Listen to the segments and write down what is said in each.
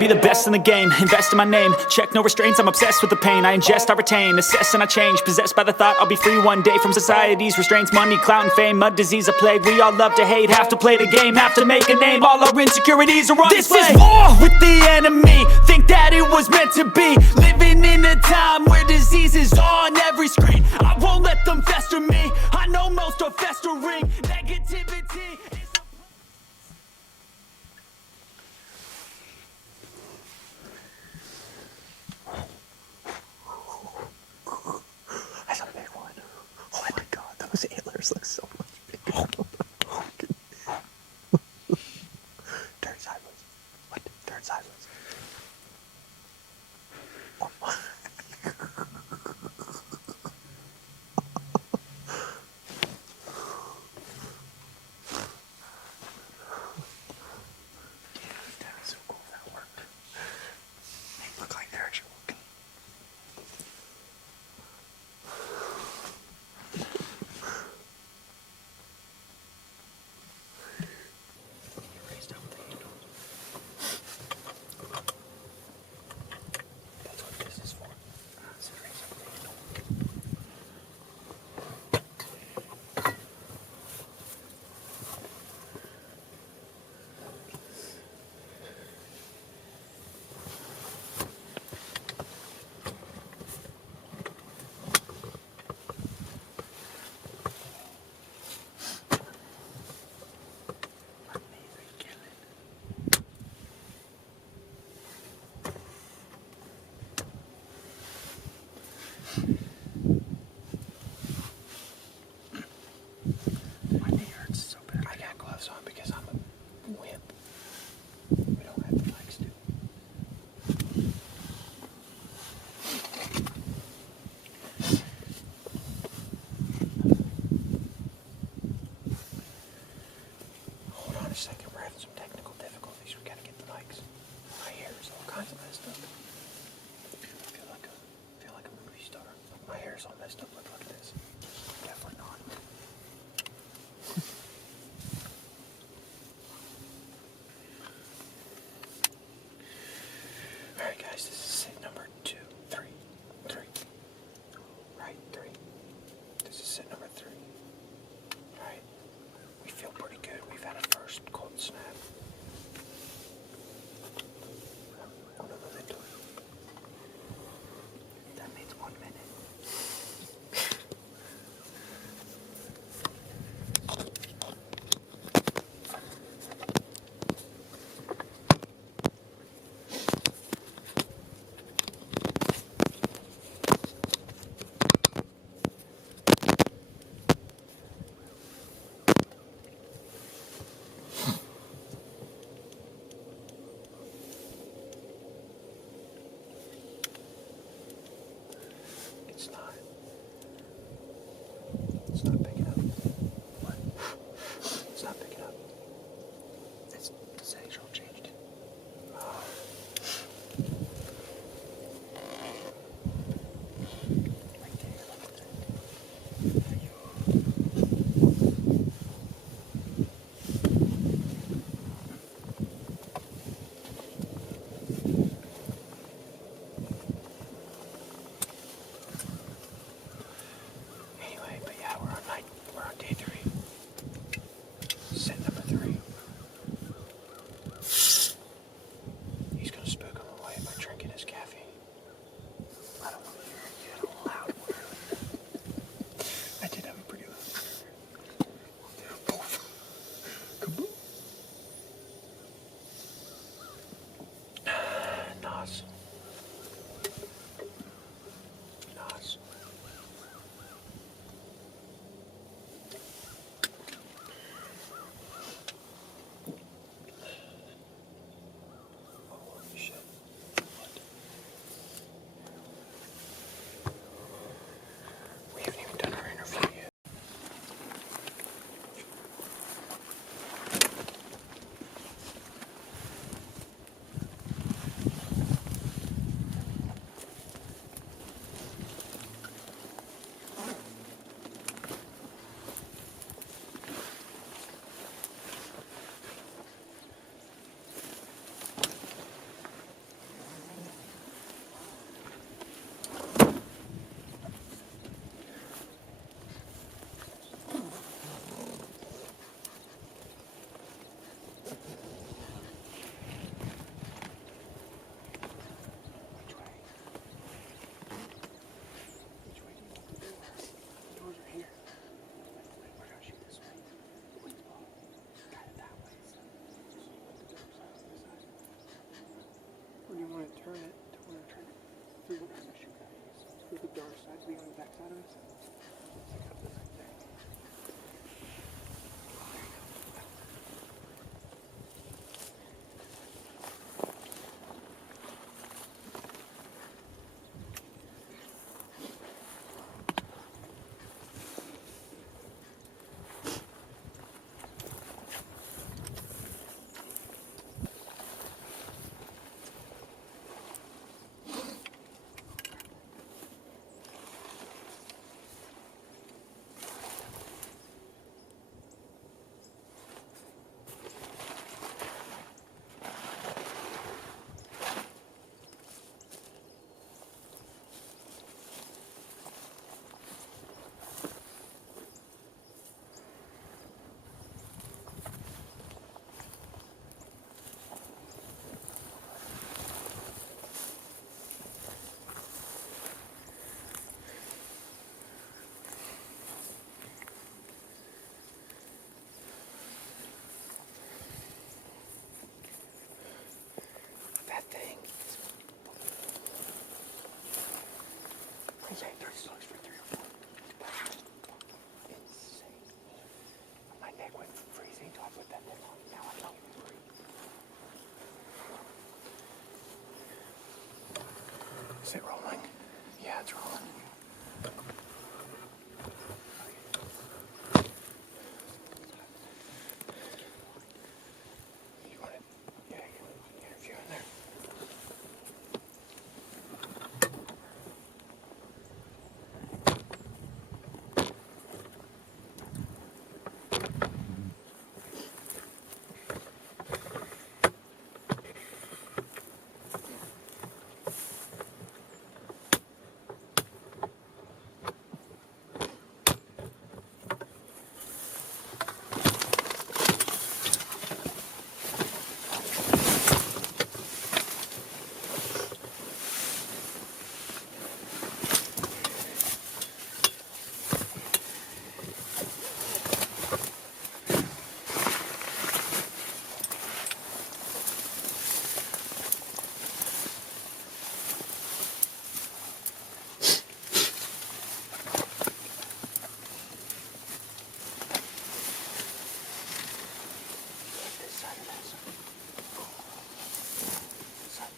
Be the best in the game, invest in my name. Check no restraints, I'm obsessed with the pain. I ingest, I retain, assess and I change. Possessed by the thought I'll be free one day from society's restraints. Money, clout and fame, mud, disease, a plague. We all love to hate, have to play the game, have to make a name. All our insecurities are on display. This is war with the enemy. Think that it was meant to be. Living in a time where disease is on every screen. I won't let them fester me. I know most are festering. Negativity is I saw a big one. Oh my god, those antlers look so much bigger. Turn sideways. What? Turn sideways. Oh my. That was so cool that worked. They look like they're actually working. turn it to where I turn it through what kind of shoe that is. So the dark side to be on the back side of this. Like up this right there. That thing is insane. $30 for 3 or 4. Insane. My neck went freezing, so I put that thing on. Now I don't even breathe. Is it rolling? Yeah, it's rolling. You want it? Yeah, you want an interview in there. This side of that side. This side.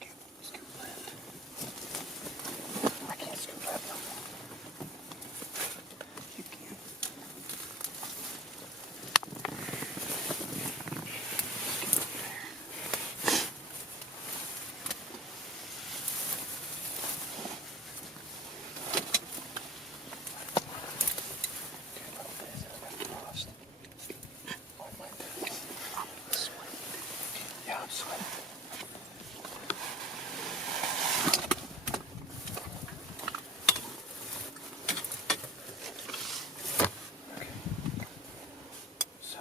Here, scoop left. I can't scoop left no more. You can. Dude, look at this. It's got frost on my tooth. I'm sweating. Yeah, I'm sweating. Okay. So.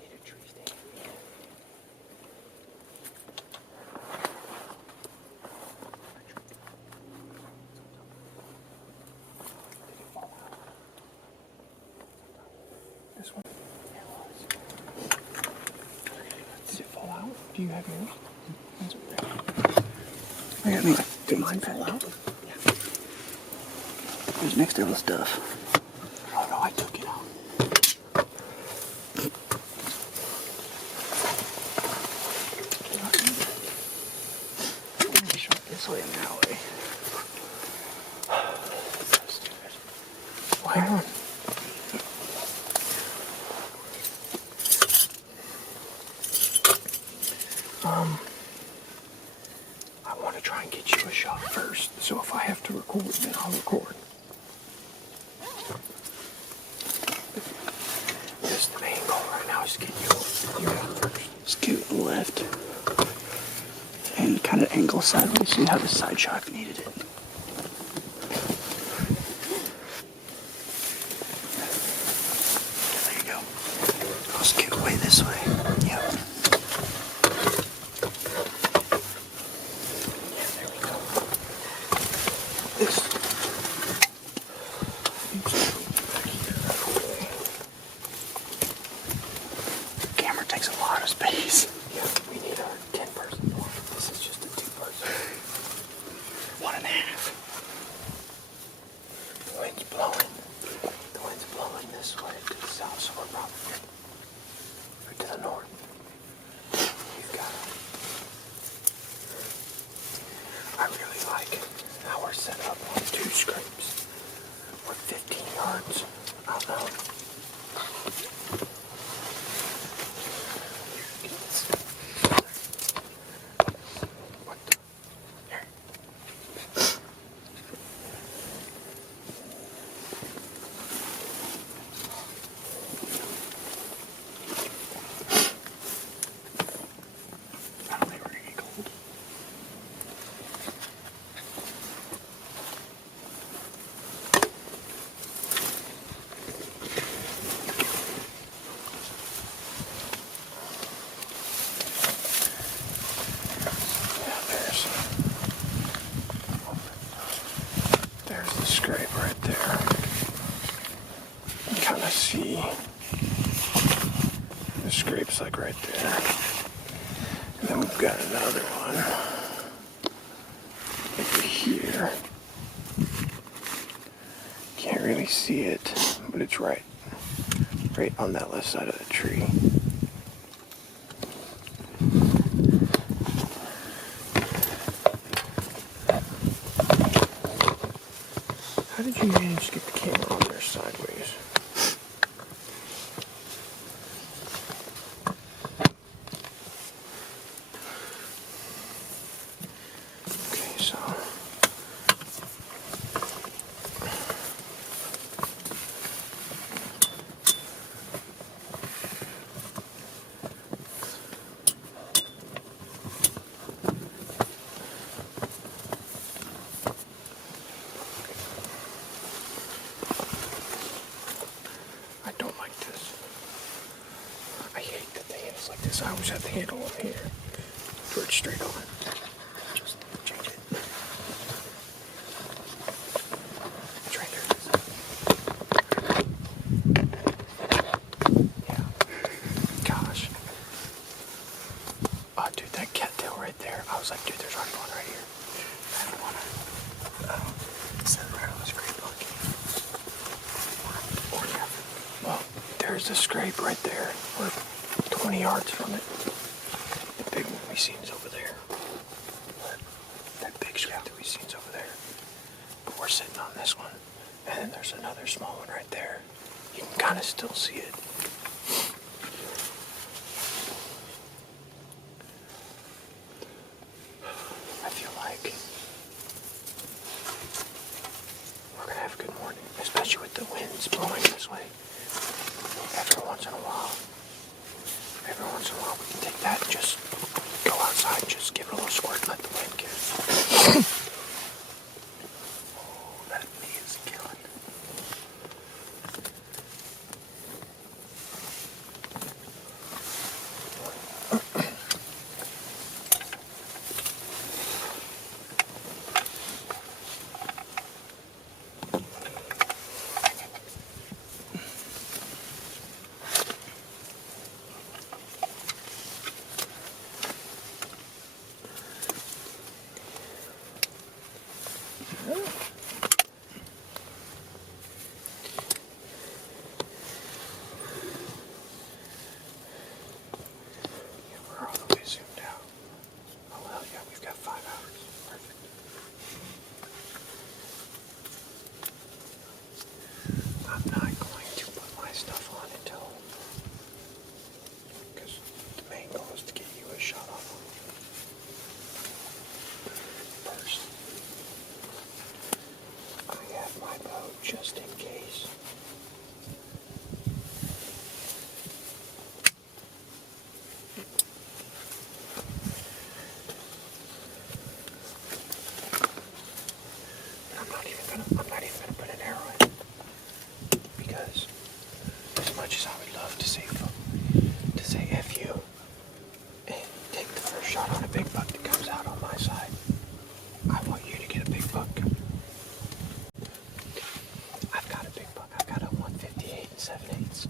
Need a tree stand. Did it fall out? This one? Yeah, it was. Did it fall out? Do you have yours? That's okay. I got me. Did mine fall out? It was next to the stuff. Oh no, I took it out. Let me shut this this way and that way. Hang on. I want to try and get you a shot first, so if I have to record, then I'll record. Just the main goal right now is to get you out first. Scoot left. And kind of angle sideways so you have a side shot if you needed it. There you go. I'll scoot away this way. Yep. There we go. This. Camera takes a lot of space. Yeah, we need our 10-person one. This is just a 2-person. 1.5. The wind's blowing. The wind's blowing this way to the south, so we're probably good. Or to the north. You've got it. I really like how we're set up on 2 scrapes. We're 15 yards out now. What the? Here. I don't think we're gonna get cold. Yeah, there's the scrape right there. You can kind of see the scrape's like right there. And then we've got another one over here. Can't really see it, but it's right on that left side of the tree. How did you manage to get the camera on there sideways? Okay, so I don't like this. I hate that the handle's like this. I always have the handle on here. Where it's straight on. Just change it. It's right there. Yeah. Gosh. Oh, dude, that cattail right there. I was like, dude, there's already one right here. I don't want to set it right on the scrape bucket. Or yeah. Well, there's the scrape right there. We're 20 yards from it. The big one we seen is over there. That big scrape that we seen is over there. But we're sitting on this one. And then there's another small one right there. You can kind of still see it. I feel like we're gonna have a good morning, especially with the winds blowing this way. Every once in a while we can take that and just go outside and just give it a little squirt and let the wind get it. Oh, that bee is killing. just in case. I'm not even gonna put an arrow in, because as much as I would love to say F you and take the first shot on a big buck that comes out on my side, I want you to get a big buck. I've got a big buck. I've got a 158 and 7/8.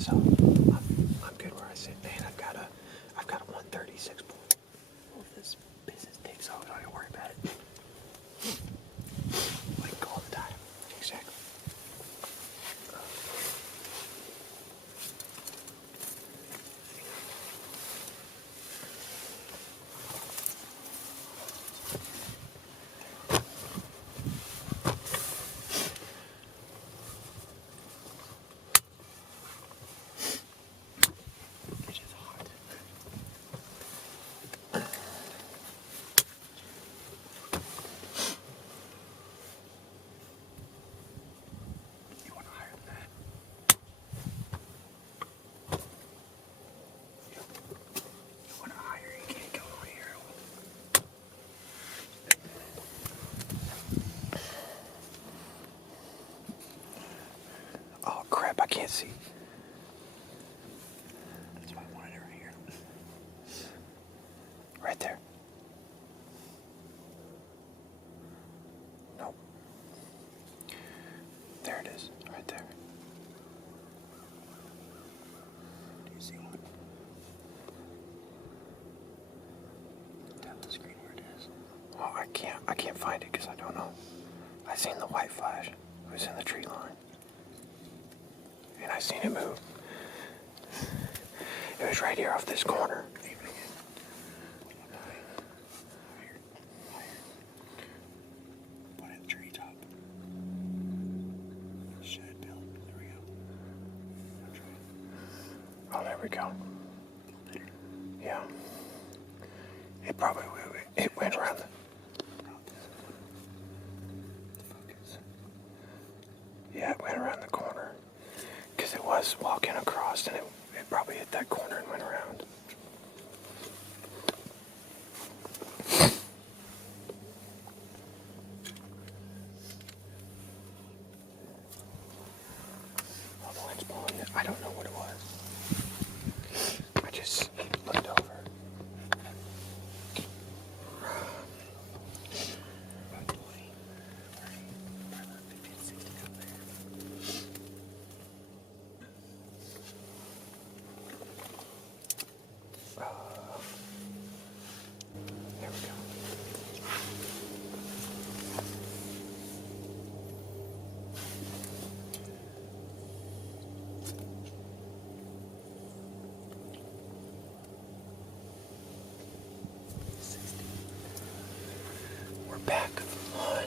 So I'm good where I sit, man. I've got a 136 point. Well, if this business takes off, I don't have to worry about it. Like all the time. Exactly. It is hot. You want higher than that? You want higher? You can't go higher. Oh crap! I can't see. That's why I wanted it right here. Right there. Nope. There it is. Right there. Do you see one? Tap the screen where it is. Oh, I can't find it because I don't know. I seen the white flash. It was in the tree line. And I seen it move. It was right here off this corner. Put it in the tree top. Shed build. There we go. Oh, there we go. Yeah. It probably it went around the Yeah, it went around the corner. Because it was walking across and it probably hit that corner and went around. Oh, the wind's blowing it. I don't know what it was. I just looked over. There we go. We're back on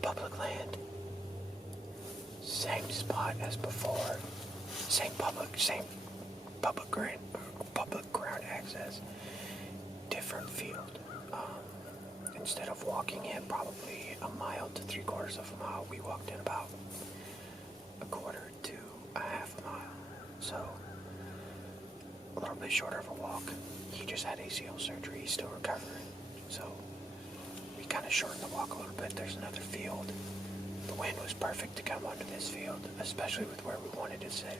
public land. Same spot as before. Same public ground access. Different field. Instead of walking in probably a mile to 3/4 of a mile, we walked in about a quarter to a half a mile. So a little bit shorter of a walk. He just had ACL surgery. He's still recovering. So we kind of shortened the walk a little bit. There's another field. The wind was perfect to come onto this field, especially with where we wanted to sit.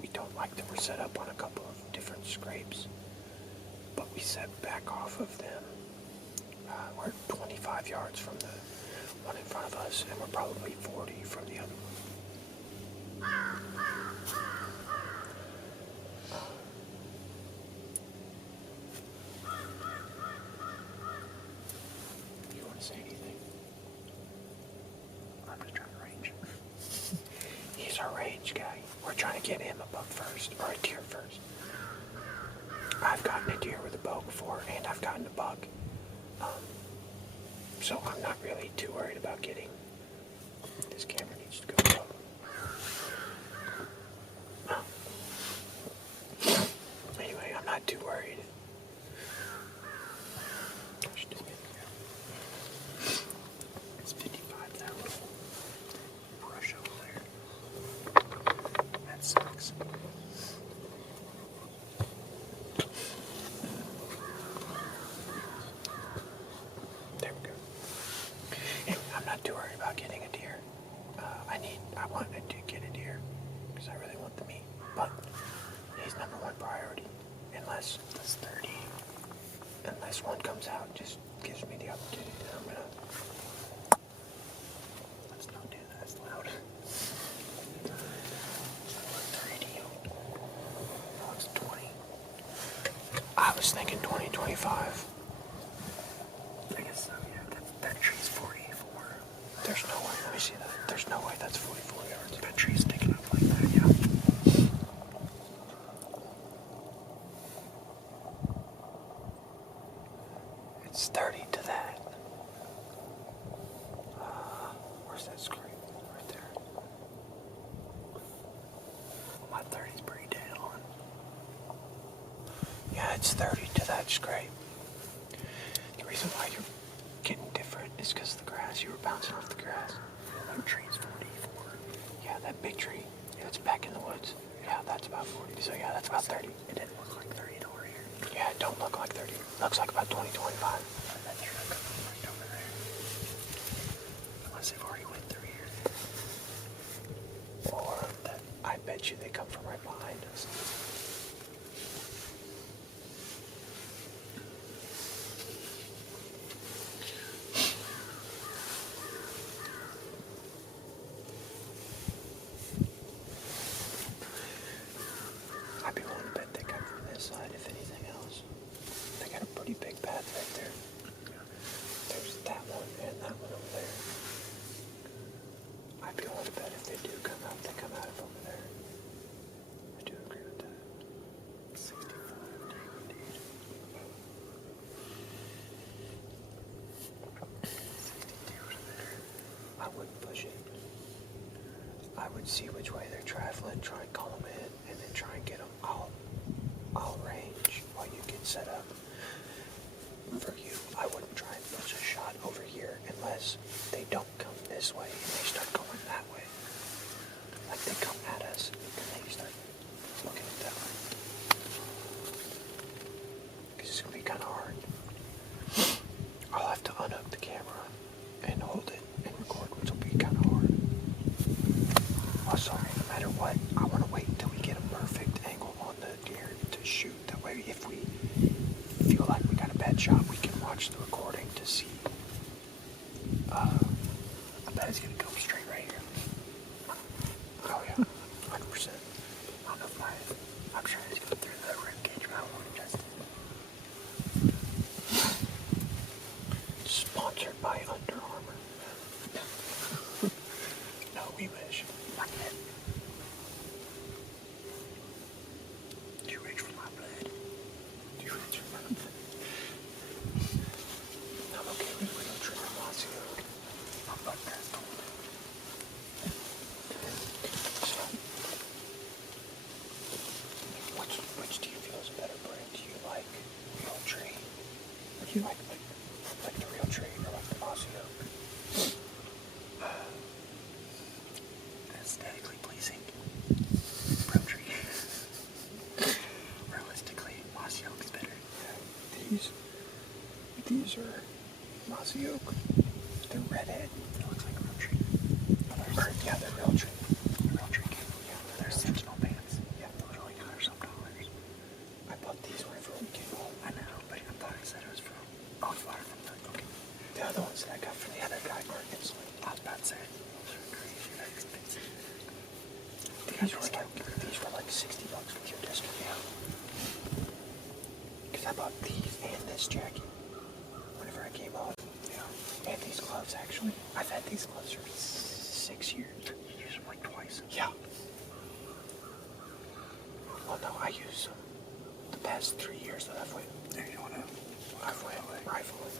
We don't like that we're set up on a couple of different scrapes, but we set back off of them. We're 25 yards from the one in front of us, and we're probably 40 from the other one. You want to say anything? I'm just trying to range. He's our range guy. We're trying to get him a buck first, or a deer first. I've gotten a deer with a bow before, and I've gotten a buck. So I'm not really too worried about getting. This camera needs to go up. Anyway, I'm not too worried. Gosh dang it. priority. Unless That's 30. unless one comes out, just gives me the opportunity. Then I'm gonna. Let's not do that. That's loud. 30. Oh, it's 20. I was thinking 20, 25. I guess so, yeah. That tree's 44. There's no way. Let me see that. There's no way that's 44 yards. That tree's sticking up like that, yeah. It's 30 to that. Where's that scrape? Right there. My 30's pretty dead on. Yeah, it's 30 to that scrape. The reason why you're getting different is because the grass. You were bouncing off the grass. That tree's 44. Yeah, that big tree that's back in the woods. Yeah, that's about 40. So yeah, that's about 30. It didn't look like 30 over here. Yeah, it don't look like 30. Looks like about 20, 25. That tree right over there. Unless they've already went through here. Or that I bet you they come from right behind us. I'd be willing to bet they come from this side, if anything else. They got a pretty big path right there. There's that one and that one over there. I'd be willing to bet if they do come out, they come out of over there. I do agree with that. 64. Damn, dude. 62 is better. I wouldn't push it. I would see which way they're traveling, try and call them in, and then try and get them. I'll range while you get set up. For you, I wouldn't try and push a shot over here unless they don't come this way and they start going that way. Like they come at us and they start looking at that way. Because it's going to be kind of hard. I'll have to unhook the camera and hold it and record, which will be kind of hard. Also, no matter what, I want to wait until we get a perfect angle on the deer to shoot. That way, if we feel like we got a bad shot, we can watch the recording to see. I bet it's gonna come straight right here. Oh yeah, 100%. I don't know if I'm sure it's going through the rib cage, but I won't adjust it. Sponsored by Under Armour. No, we wish. Not yet. Too rich for my blood. Do you reach your mouth? I'm okay with real trigger mossy oak. My butt that's cold. So, which do you feel is a better brand? Do you like real tree? Or do you like the real tree or like the mossy oak? Aesthetically pleasing. Brown tree. Realistically, mossy oak is better. These are mossy oak. They're redhead. It looks like a brown tree. Or, yeah, they're real tree. Brown tree. Yeah, they're sentinel bands. Yeah. Literally $100 some. I bought these whenever we came home. I know, but I thought it said it was from. Oh, it's water from the. Okay. The other ones that I got from the other guy aren't insulated. I was about to say. Those are crazy. They're expensive. These were like $60 with your discount. Because I bought these and this jacket whenever I came home. Yeah. And these gloves actually. I've had these gloves for 6 years. You use them like twice. Yeah. Well, no, I use them the past 3 years that I've went. There you want to. I've went rifling.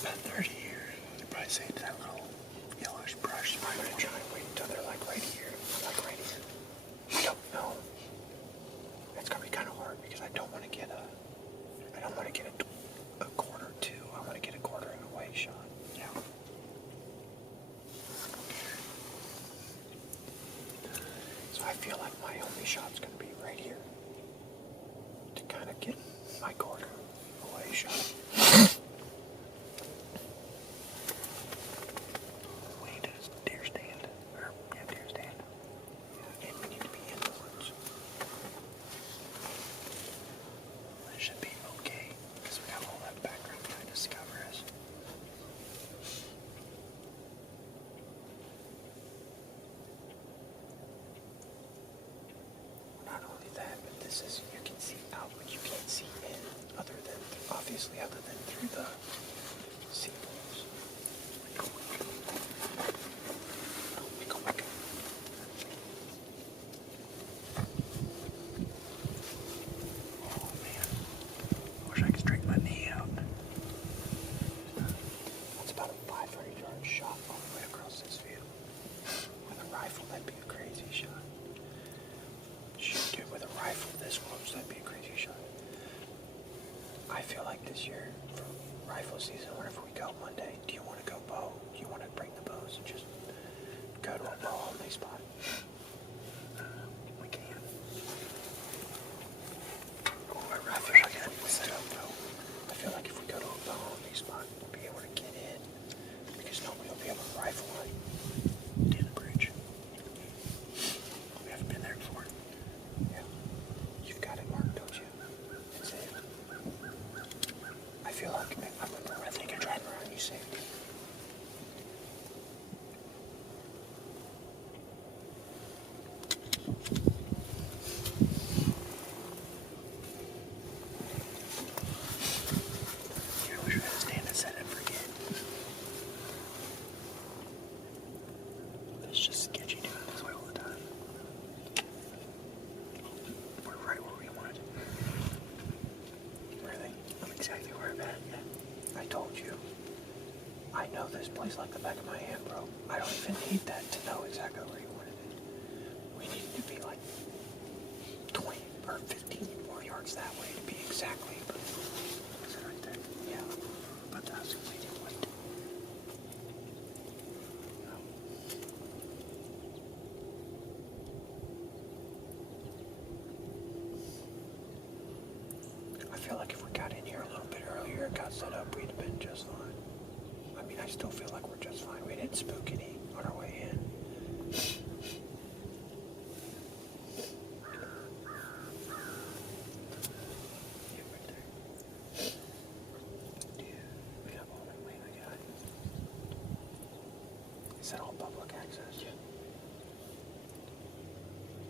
About 30 years. You'd probably say to that little yellowish brush. I'm gonna try and wait until they're like right here. Like right here. I don't know. It's gonna be kind of hard because I don't want to get a quarter two. I want to get a quartering away shot. Yeah. So I feel like my only shot's gonna be right here to kind of get my quarter away shot. We need a deer stand. Or, yeah, deer stand. And we need to be in the woods. obviously, other than through the sequels. Wicka wicka. Oh man, I wish I could straighten my knee out. That's about a 500-yard shot all the way across this field. With a rifle, that'd be a crazy shot. Shoot, dude, with a rifle this close, that'd be a crazy shot. I feel like this year, for rifle season, whenever we go Monday, do you want to go bow? Do you want to bring the bows and just go to a bow only spot? We can. Oh, I feel like if we set up though, I feel like if we go to a bow only spot, we'll be able to get in because nobody will be able to rifle hunt. To the bridge. We haven't been there before. Yeah. You've got it marked, don't you? That's it. I feel like I remember I think you're driving around, you saved it. Yeah, I wish we had a stand and set up for again. It's just sketchy doing it this way all the time. We're right where we wanted. Really? I'm exactly where I'm at. I told you. I know this place like the back of my hand, bro. I don't even need that to know exactly where you wanted it. We needed to be like 20 or 15 more yards that way to be exactly. Is it right there? Yeah. But that's completely white. I feel like if we got in here a little bit earlier and got set up, we'd have been just fine. I mean, I still feel like we're just fine. We didn't spook any on our way in. Yeah, right there. Dude, we have all that land I got. Is that all public access? Yeah.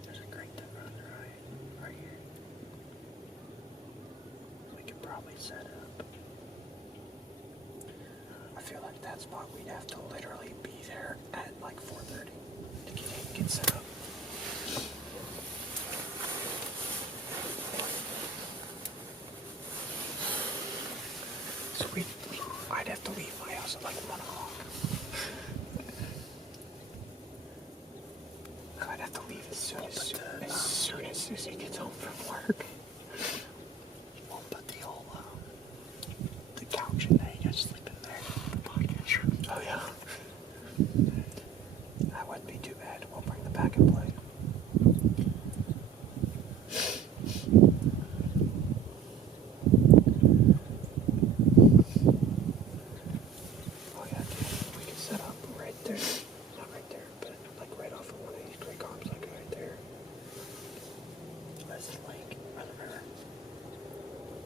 There's a creek that runs right here. We could probably set up. I feel like that spot we'd have to literally be there at like 4:30 to get set up. So I'd have to leave my house at like 1 o'clock. I'd have to leave as soon as Susie gets home from work. We'll put the whole the couch in there. You guys sleep in there. The podcast room. Oh yeah. That wouldn't be too bad. We'll bring the pack and play. Oh yeah, dude. We can set up right there. Not right there, but like right off of one of these creek arms, like right there. That's the lake by the river.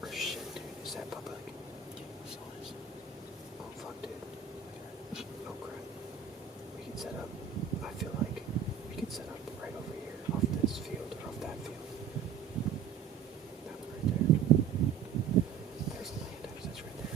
Or shit, dude. Is that public? Yeah, so it's Oh fuck, dude. Oh crap. We can set up. I feel like we can set up right over here, off this field or off that field. That one right there. There's the land access right there.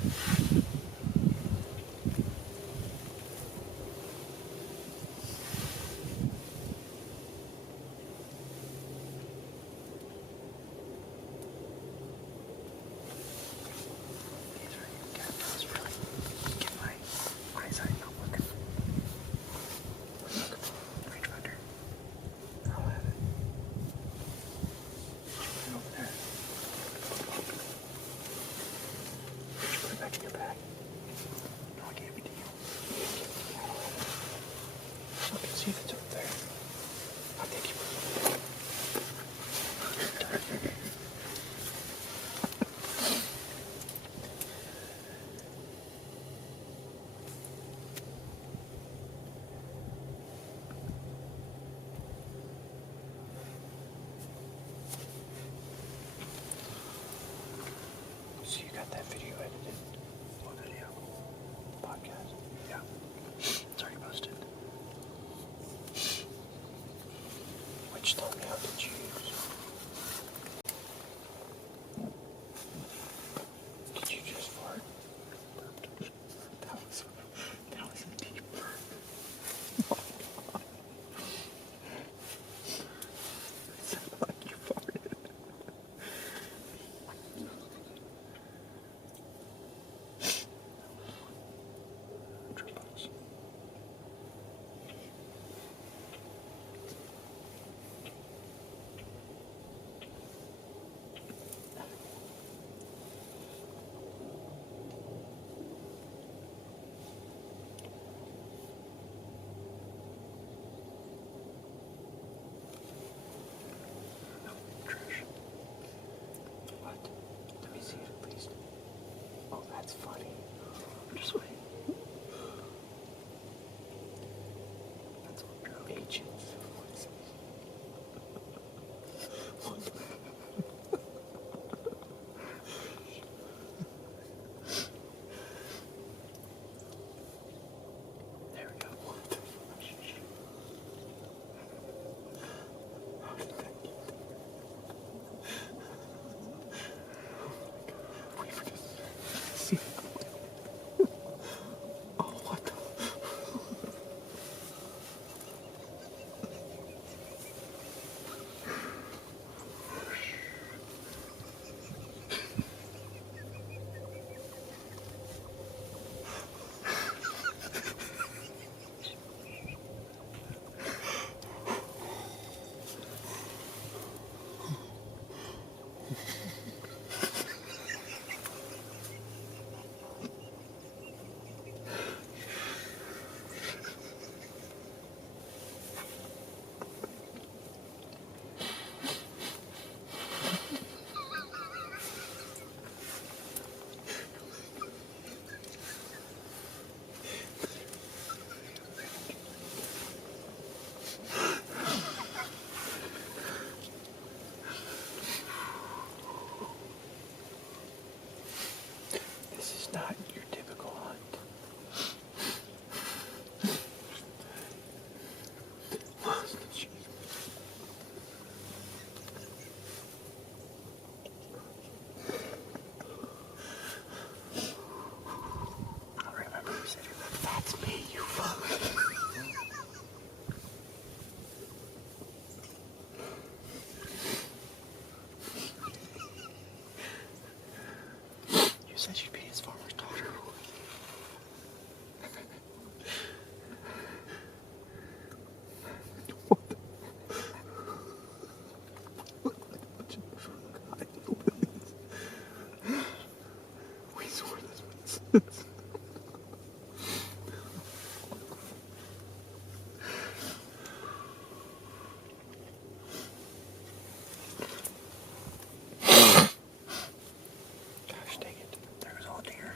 said she'd be his farmer's daughter. We swore this was. Gosh dang it. There was all deer.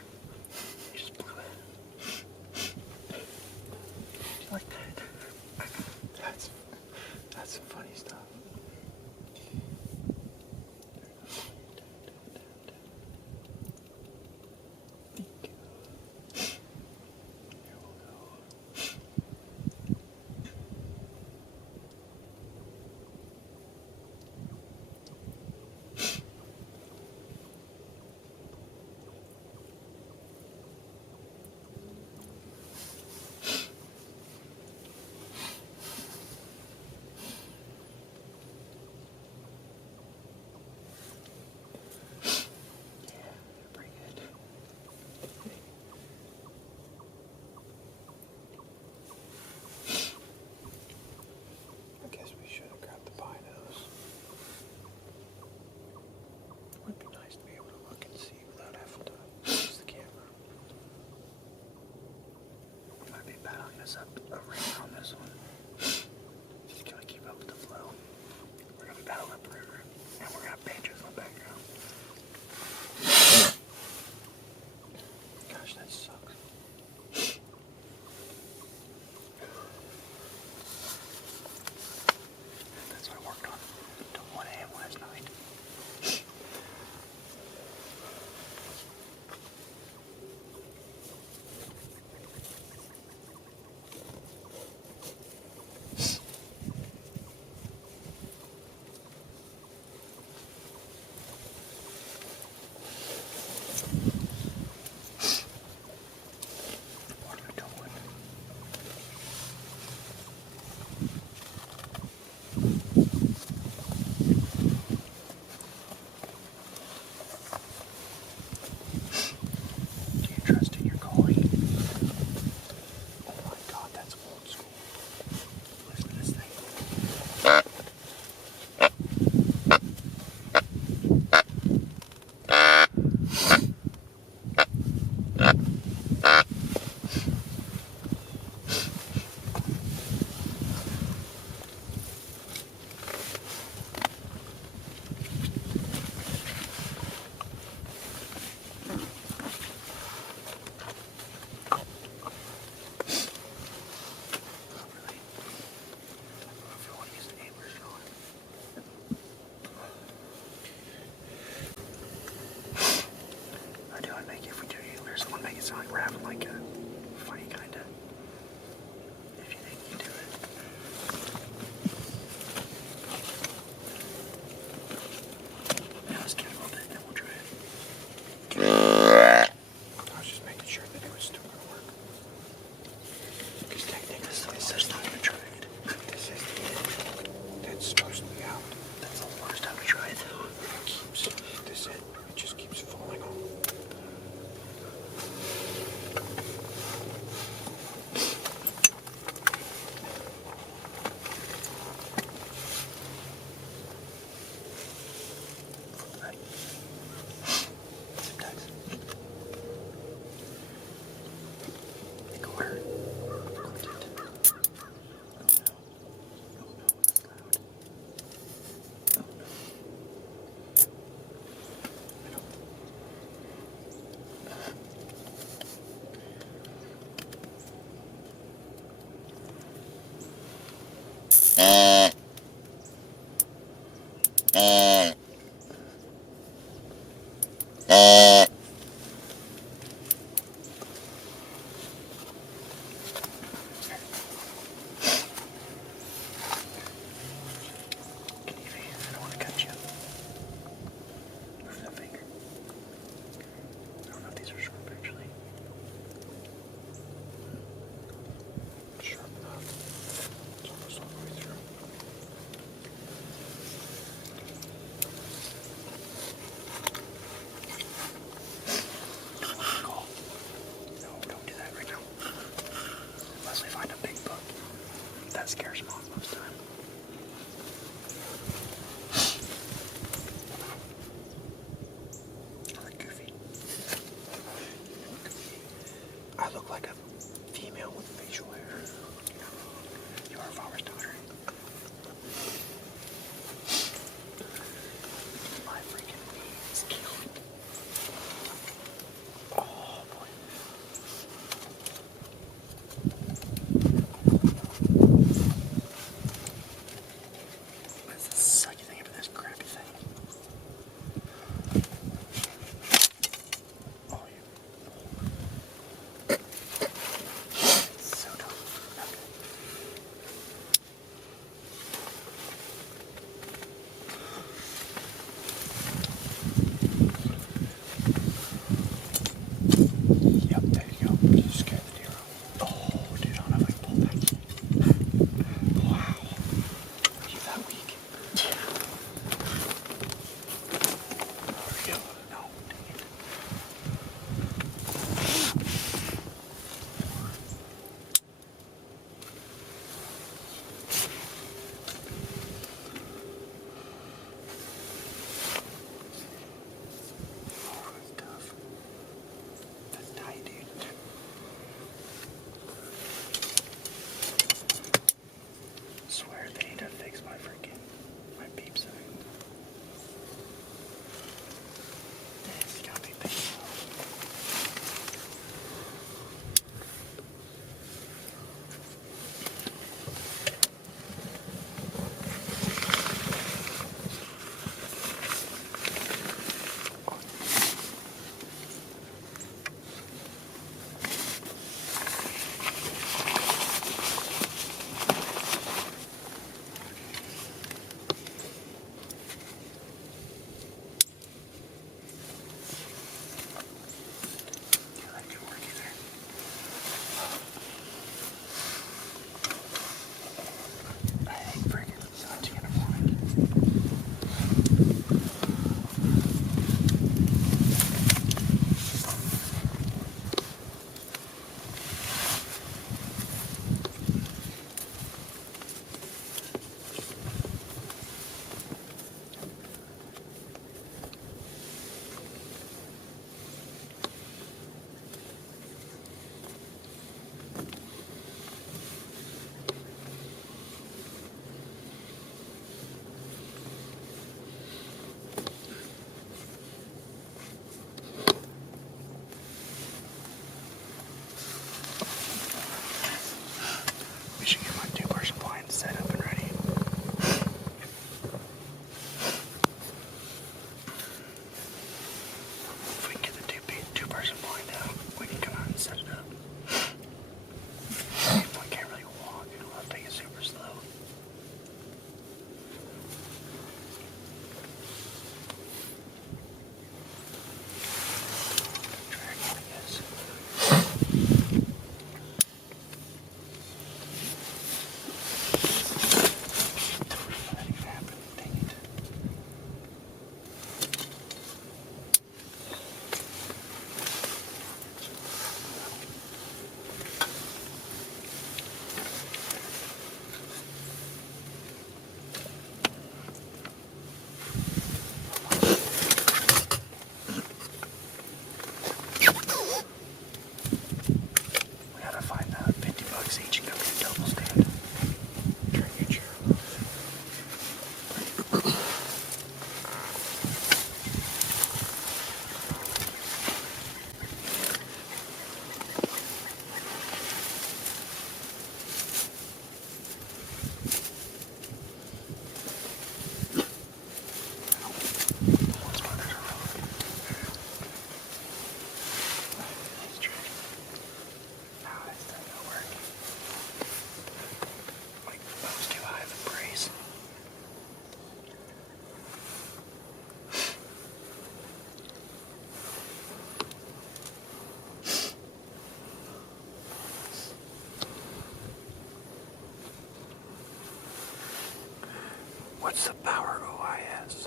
What's the power OIS?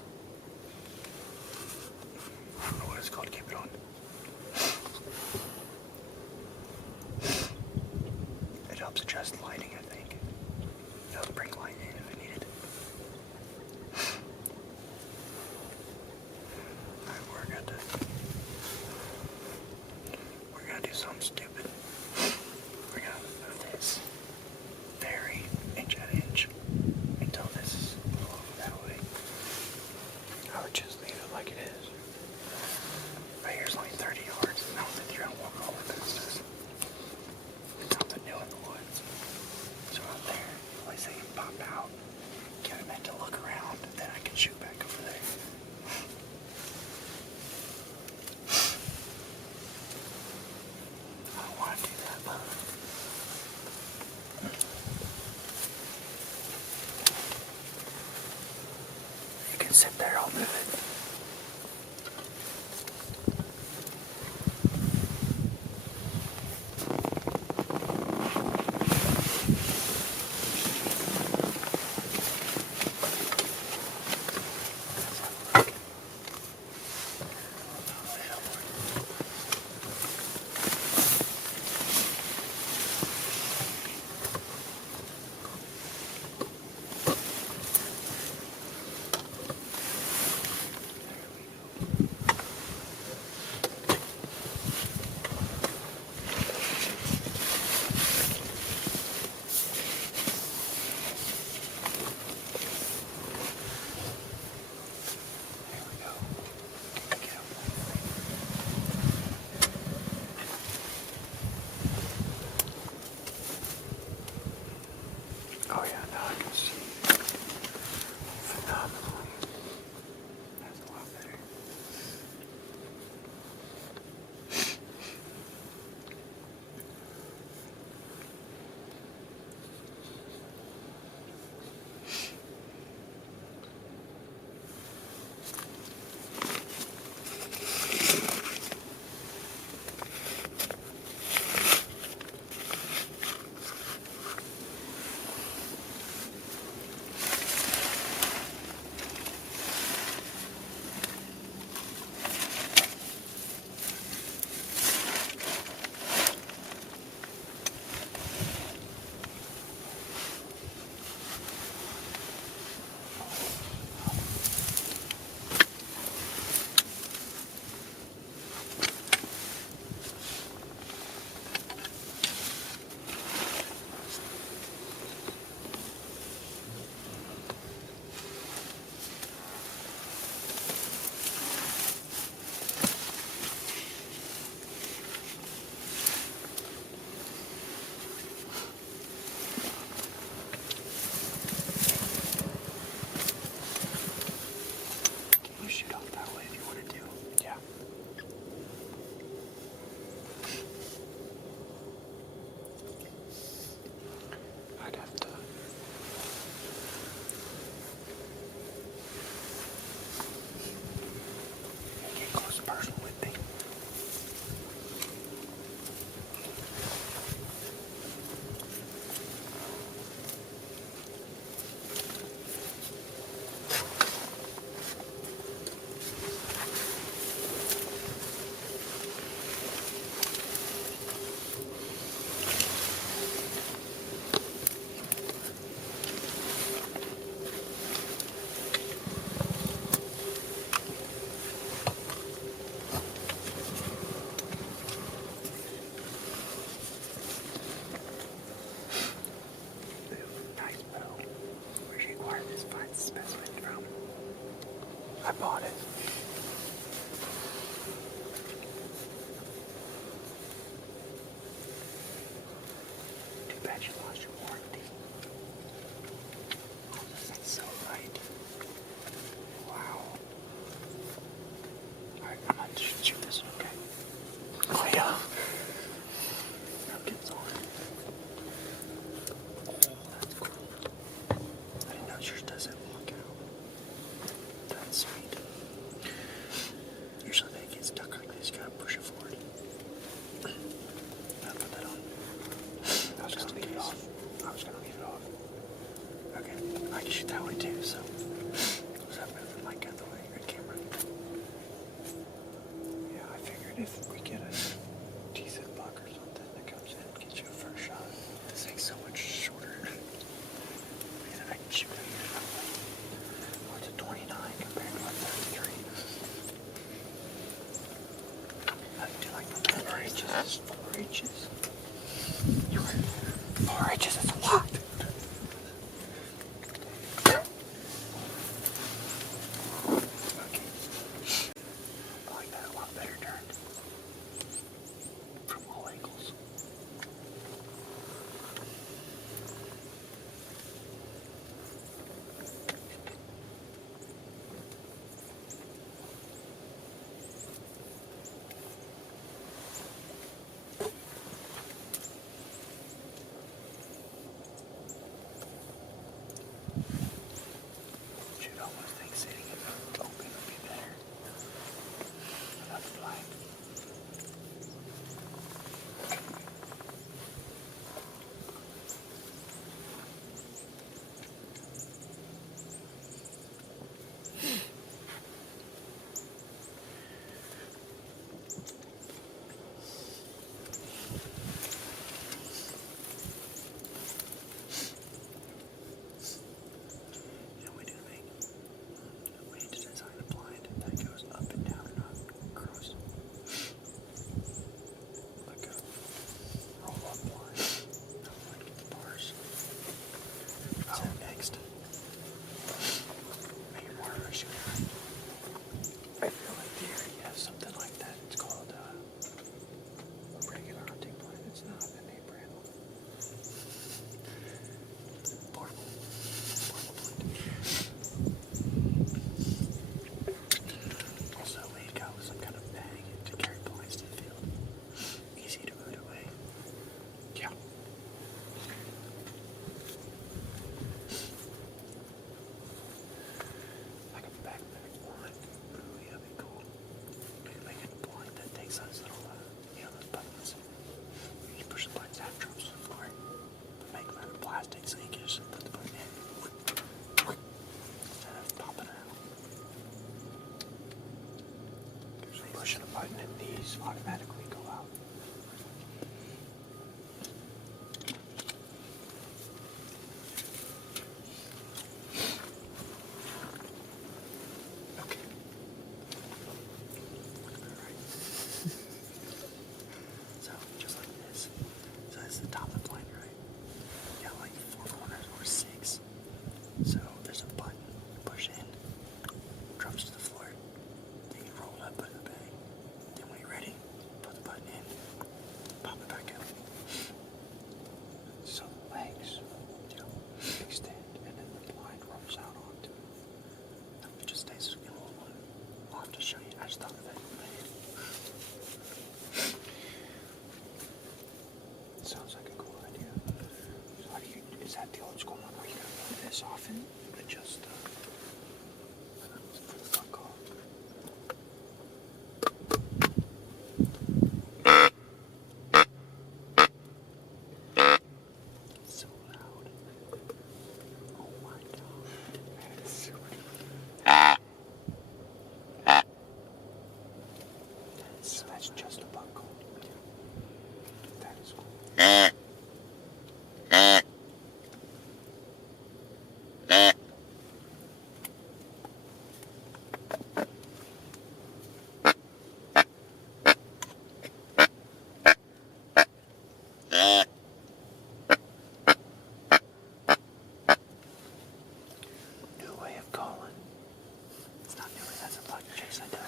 I don't know what it's called. Keep it on. It helps adjust lighting, I think. It'll bring light in if I need it. Alright, we're gonna do something stupid. We're gonna move this very inch at inch until this is a little over that way. I would just leave it like it is. Right here's only 30 yards. I don't think you're gonna walk all the way past this. It's something new in the woods. So out there, at least they can pop out, get a minute to look around, then I can shoot back over there. I don't want to do that, but you can sit there, I'll move it. Oh yeah, now I can see. Phenomenal. That's a lot better. Can you shoot off that way if you wanted to? Yeah. I'd have to. Get close and personal with me. Nice bow. Where'd you acquire this fine specimen from? I bought it. Too bad you lost your warranty. Oh, this is so right. Wow. Alright, I'm gonna shoot this, okay? Oh yeah. Now get on. Oh, that's cool. I didn't know yours doesn't look out. That's sweet. Usually they get stuck like this, you gotta push it forward. I'll put that on. I was gonna leave it off. I was gonna leave it off. Okay, I can shoot that way too, so. Even if we get a decent buck or something that comes in and gets you a first shot. This thing's so much shorter. And I can shoot it. What's a 29 compared to a 33? I do like the 4 inches. 4 inches. 4 inches is a lot. Okay. I like that a lot better turned. From all angles. Should almost think sitting in the open would be better. Without the blind. You know, we do think we need to design a blind that goes up and down, not across. Like a roll-up blind. Not like the bars. So next, maybe more of a shooter. I feel like they already have something like that. It's called a regular hunting blind. It's not a name brand one. Portable. Also, we got some kind of bag to carry blinds to the field. Easy to put away. Yeah. Like a backpack blind. Ooh, yeah, that'd be cool. We could make a blind that takes those little, those buttons. You push the buttons down, drops to the floor. But make them out of plastic so you can just put the button in. Instead of popping it out. So pushing a button and these automatically go out. Okay. Alright. So, just like this. So that's the top of the blind, right? You got like 4 corners or 6. So there's a button. Push in. Drops to the floor. Then you roll it up, put it in the bag. Then when you're ready, put the button in. Pop it back out. So the legs extend and then the blind rolls out onto it. It just stays in one. I'll have to show you. I just thought of it. Sounds like a cool idea. So how do you, is that the old school one where you gotta move this off and adjust for the buck call? So loud. Oh my god. That's super So that's just a buck call. That is cool. New way of calling. It's not nearly that's a buck chase, I know.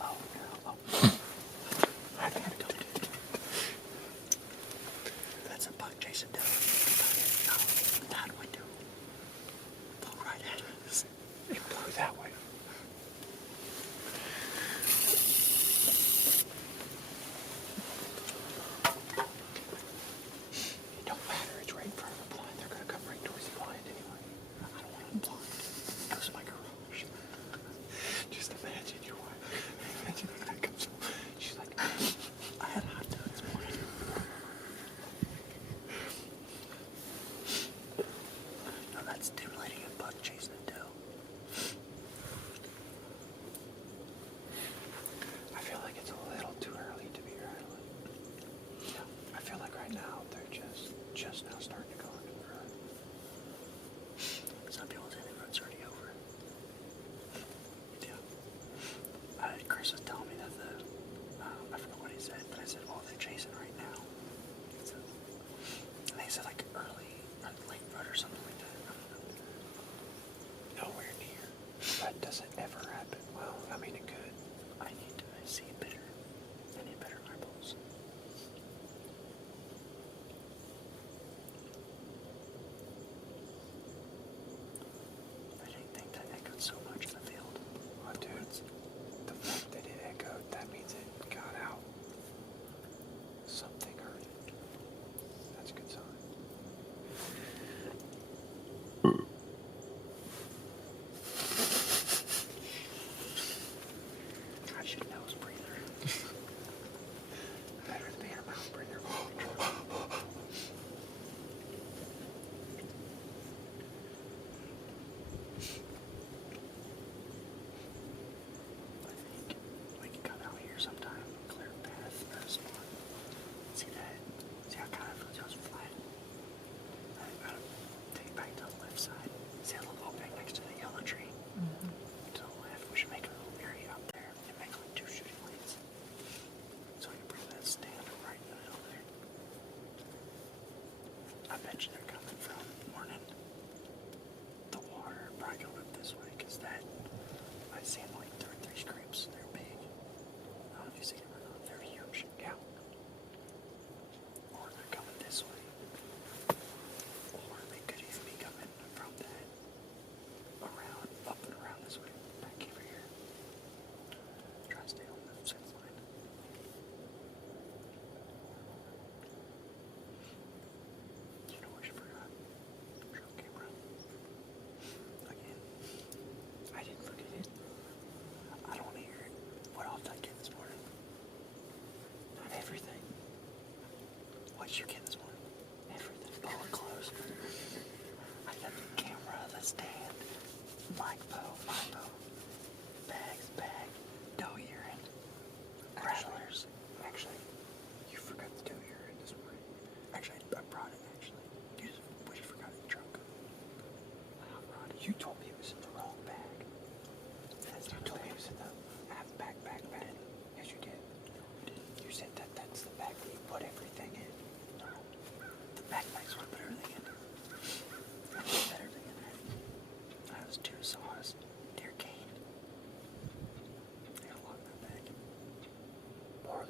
Oh, no. Oh. I think I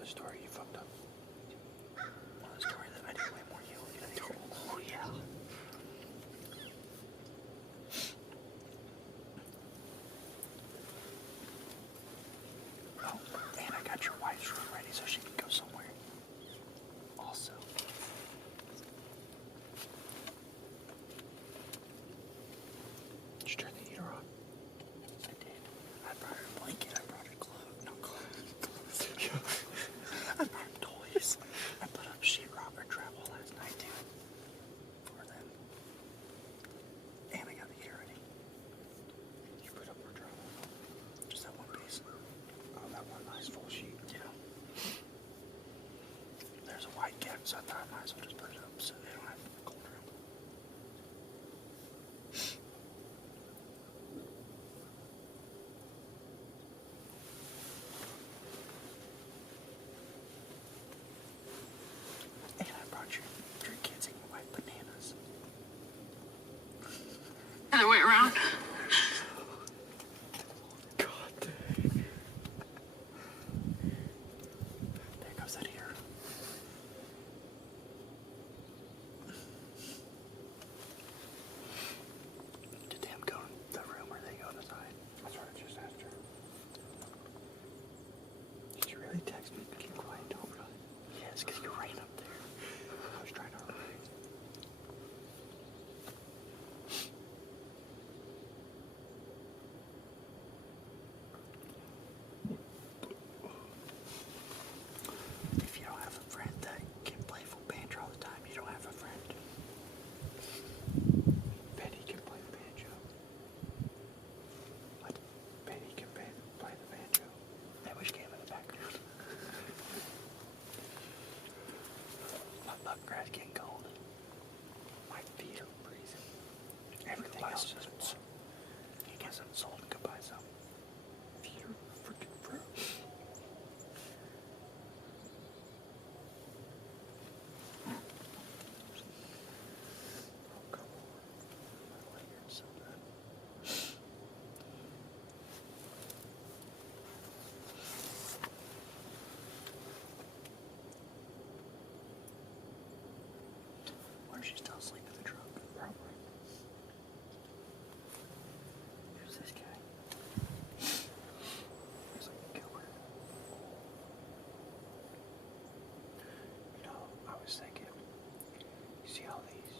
story you fucked up? Well, the story that I did way more healing. Oh yeah. Oh, and I got your wife's room ready so she can go somewhere. Also. Did you turn the heater on? I did. I brought her a blanket. I brought her clothes. No clothes. I brought her toys. I put up sheetrock or travel last night too. For them. And I got the heater ready. You put up more travel. Just that one piece. Oh, that one nice full sheet. Yeah. There's a white cap, so I thought I might as well just put it up so they don't have a cold room. And I brought your kids and your wife bananas. Other way around. God dang. There goes that ear. Did them go in the room or they go inside? That's what I just asked her. Did you really text me? Keep quiet, don't run. Yes, because you ran up there. I was trying to hurry. If you don't have a friend that can play full banjo all the time, you don't have a friend. Betty can play the banjo. What? Betty can play the banjo. I wish came in the background. My butt grass getting cold. My feet are freezing. Everything Glass else is is warm. You get some sold and go buy some. Feet are freaking frozen. Oh, come on. My leg hurts so bad. Or is she still asleep in the truck? Probably. Who's this guy? He's like a killer. You know, I was thinking, you see all these,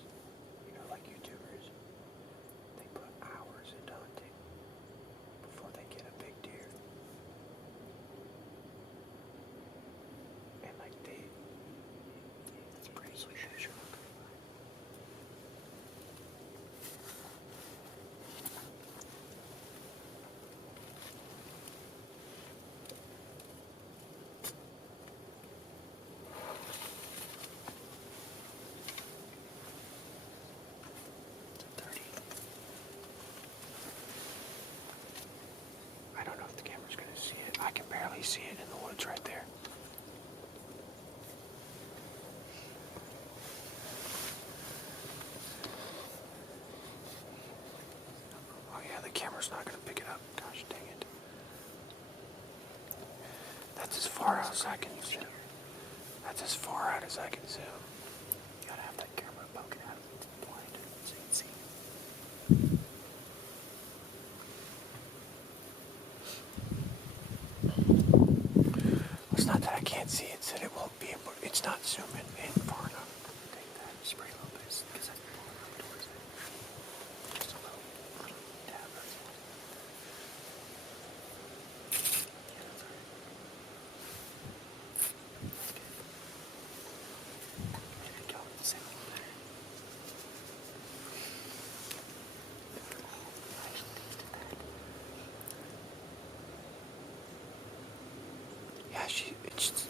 like YouTubers, they put hours into hunting before they get a big deer. And like That's pretty sweet. Sure. It's a 30. I don't know if the camera's gonna see it. I can barely see it in the woods right there. Oh yeah, the camera's not gonna pick it up. Gosh dang it. That's as far out as I can zoom. That's as far out as I can zoom. You gotta have that camera poking out blind so you can see. It's not that I can't see, it's that it won't be able, it's not zooming in far enough. Take that, spray a little bit, because I can pull it up towards it. Just a little dab or something. Yeah, that's alright. That's good. Maybe go with the same one there. I actually tasted that. Yeah,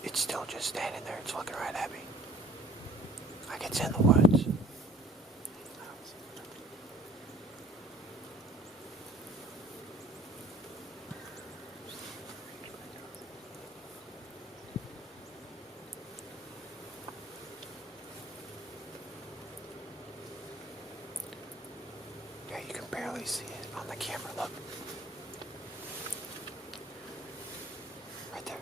it's still just standing there. It's looking right at me. Like it's in the woods. I don't see nothing. Yeah, you can barely see it on the camera. Look. Right there.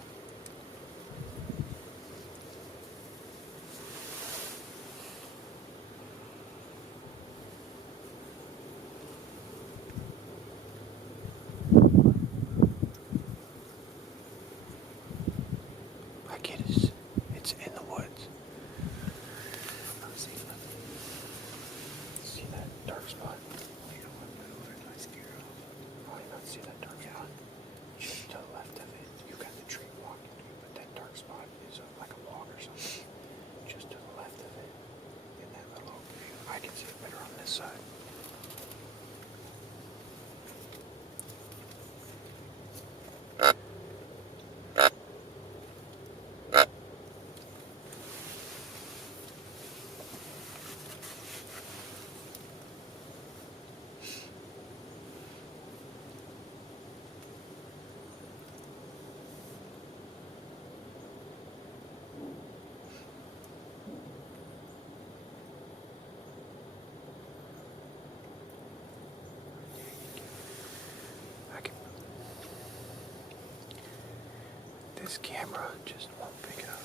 This camera just won't pick it up.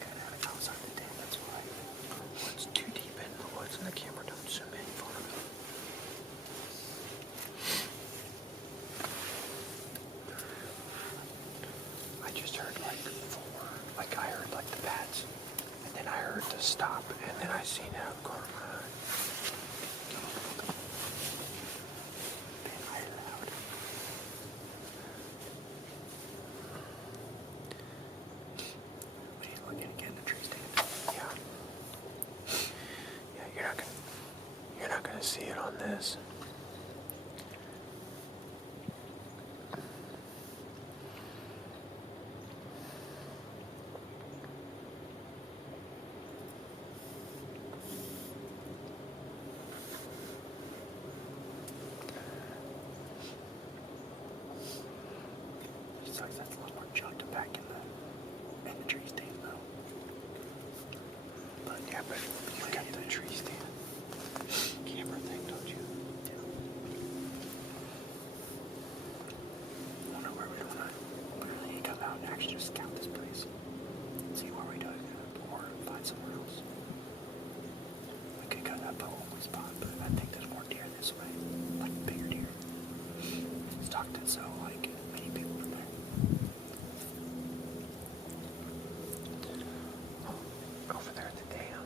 Kind of outside the dam, that's why. It's too deep in the woods and the camera don't zoom in far enough. I just heard like four, like I heard like the bats, and then I heard the stop, and then I seen out of the corner of my eye. Been loud. What are you looking again? The tree stand. Yeah. Yeah, you're not gonna see it on this. It sucks that's a lot more junk to pack in the tree stand though. But Yeah, but you got the tree stand camera thing, don't you? I don't know where we want to really come out and actually just scout this place. See where we do it, or find somewhere else. We could go to that Bowen spot, but I think there's more deer this way, like bigger deer. Stockton, so like many people from there. Over there at the dam.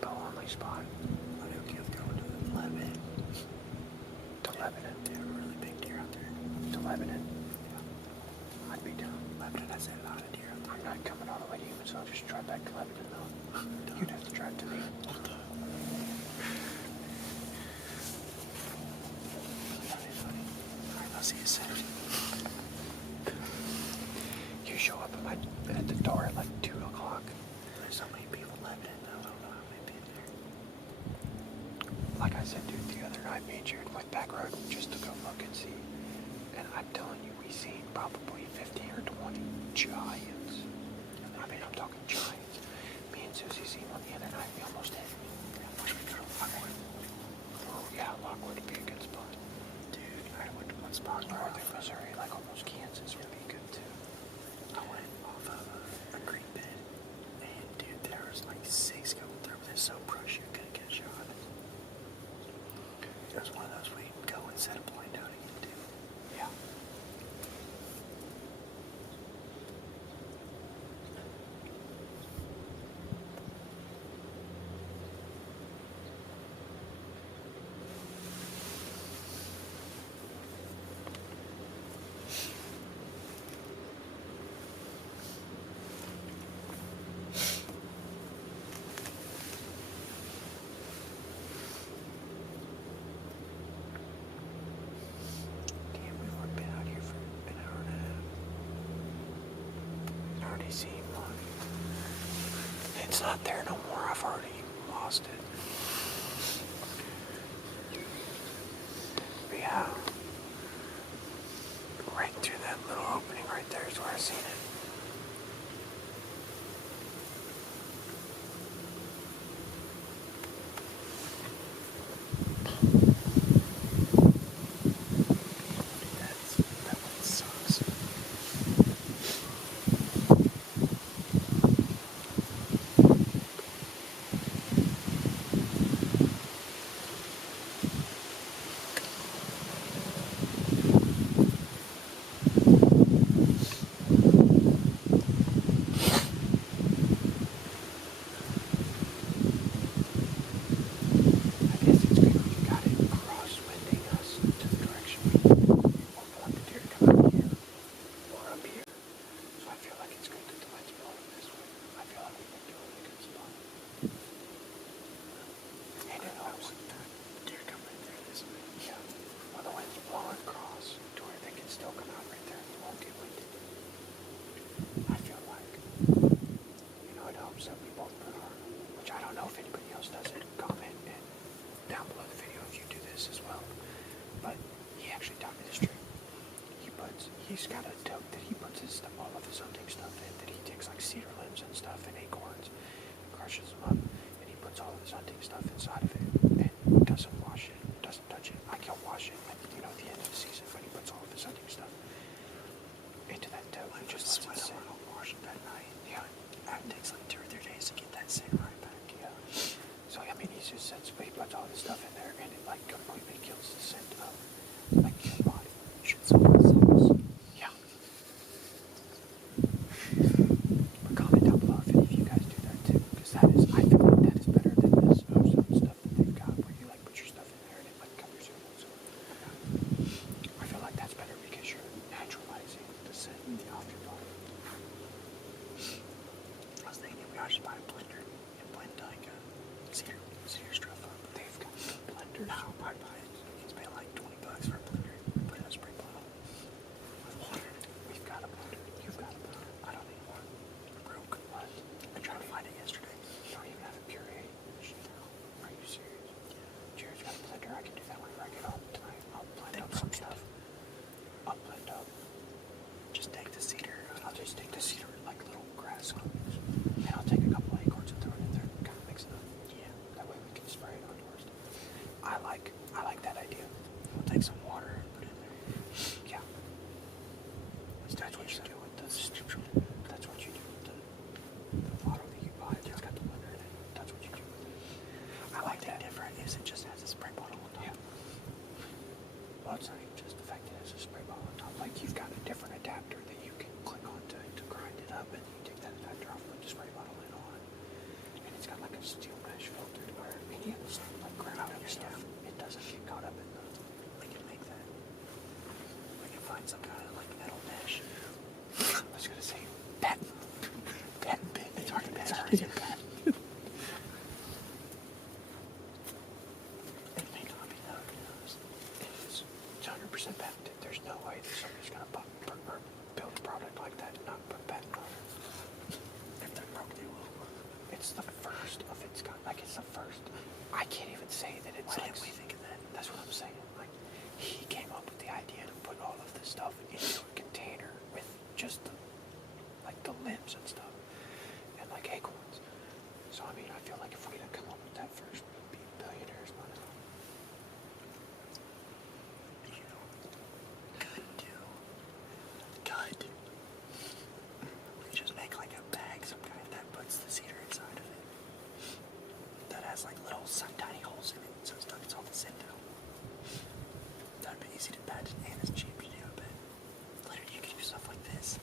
Bow only spot. I know kids going to Lebanon. To Lebanon. There are really big deer out there. To Lebanon. Yeah. I'd be down. Lebanon has a lot of deer out there. I'm not coming all the way to you, so I'll just drive back to Lebanon though. You'd have to drive to me. Alright, I'll see you soon. You show up at the door at like 2 o'clock. There's so many people in Lebanon, I don't know how many people there. Like I said, dude, the other night, me and Jared went back road just to go look and see. And I'm telling you, we seen probably 15 or 20 giants. I mean, I'm talking giants. Me and Susie seen one the other night. We almost hit. Wish we could have Lockwood. Oh, yeah, Lockwood would be a good spot. Dude, I went to one spot Northern Missouri, like almost Kansas, would be good too. I went off of a creek bed, and dude, there was like 6 going through. They're so brush you're gonna get shot. It was one of those we go and set a blind out again too. Yeah. Damn, we've already been out here for an hour and a half. I already seen one. It's not there no more. I've already lost it. But yeah. Right through that little opening right there is where I seen it. That one sucks. top industry. He's got a tote that he puts all of his hunting stuff in, that he takes like cedar limbs and stuff and acorns, crushes them up, and he puts all of his hunting stuff inside of it, and doesn't wash it, doesn't touch it. Like he'll wash it at the end of the season, but he puts all of his hunting stuff into that tote. He just lets it sit. I'll wash it that night. Yeah. It takes like 2 or 3 days to get that samurai back. Yeah. So I mean, he just sets, but he puts all his stuff in there, and it like completely kills the scent of like your body. Should someone sauce? Yeah. But comment down below if any of you guys do that too, because I feel like that is better than this ozone stuff that they've got, where you like put your stuff in there and it like covers your ozone. I feel like that's better because you're naturalizing the scent off your body. I was thinking we ought to buy a blender and blend like cedar stuff up. They've got blenders. No, I'd buy it. You can spend like $20 for a blender. Put it in a spray bottle with water. We've got a blender. You've got a blender. I don't need one. I'm broke. What? I tried to find it yesterday. You don't even have a puree machine now. Are you serious? Jared's got a blender. I can do that whenever I get home tonight. I'll blend up some stuff. I'll blend up. Just take the cedar. I'll just take the cedar like little grass clippings, and I'll take a couple of acorns and throw it in there and kind of mix it up. Yeah. That way we can spray it onto our stuff. I like that idea. We'll take some water and put it in there. Yeah. That's what you do with the That's what you do with the bottle that you buy. It's got the blender in it. That's what you do with it. I like that. Different is it just has a spray bottle on top. Yeah. Well, it's not even just the fact that it's a spray bottle on top. Like you've got a different adapter that you can click on to grind it up, and you take that adapter off, put the spray bottle lid on, and it's got like a steel mesh filter to where any of the stuff, like ground up stuff, it doesn't get caught up in the. We can make that. We can find some kind of like metal mesh. I was gonna say patent. It's already been patented. It may not be though, who knows? It is. It's 100% patented. There's no way that somebody's gonna build a product like that and not put a patent on it. If they're broke, they will. It's the first of its kind. Like it's the first. I can't even say that it's Why like. didn't we think of that? That's what I'm saying. Like he came up with the idea to put all of this stuff into a container with just like the limbs and stuff and like acorns. So I mean, I feel like if we didn't come up with that first, we'd be billionaires by now. You know, good. We just make like a bag, some kind that puts the cedar inside of it. That has like little tiny holes in it, so it's ducks all the scent out. That'd be easy to patent and it's cheap to do, but later you can do stuff like this.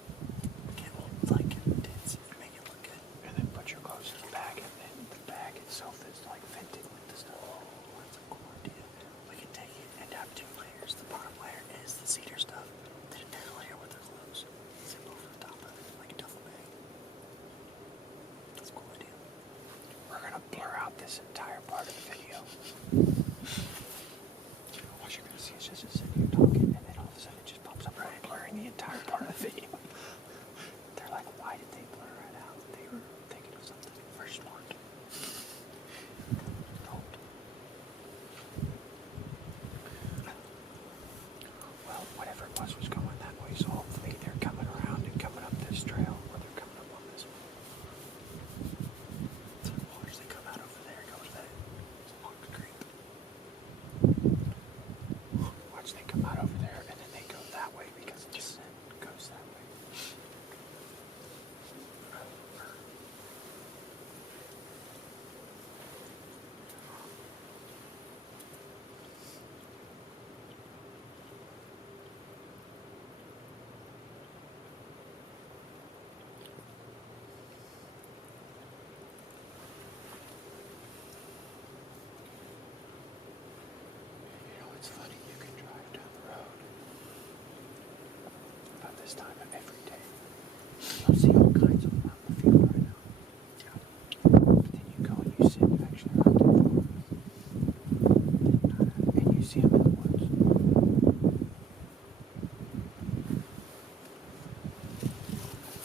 Get old like tints and make it look good. And then put your clothes in the bag, and then the bag itself is like vented with the stuff. Oh, that's a cool idea. We can take it and have 2 layers. The bottom layer is the cedar stuff, then another layer with the clothes. Zip over the top of it like a duffel bag. That's a cool idea. We're gonna blur out this entire part of the video. What you're gonna see is just sitting here talking, and then all of a sudden it just pops up, right, blurring the entire part of the video. They're like, why did they blur it out? They were thinking of something. We're smart. Don't. Well, whatever it was going that way, so hopefully they're coming around and coming up this trail, or they're coming up on this one. Watch, they come out over there, go to that Fox Creek. Watch, they come out over there, and then they go that way because the scent goes that way. You know, it's funny, you can drive down the road about this time of every day. You'll see all kinds of them out in the field right now. Yeah. But then you go and you sit and you actually hunt them for them. And you see them in the woods.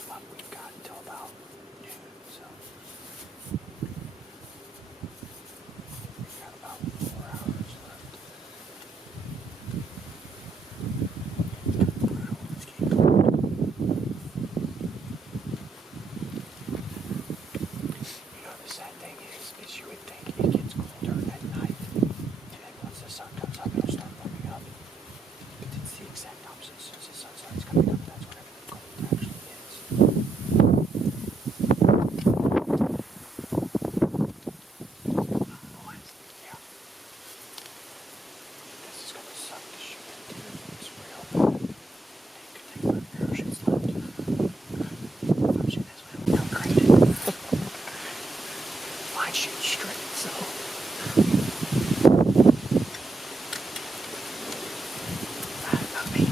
But we've got until about noon, so we've got about 4 hours left. not me.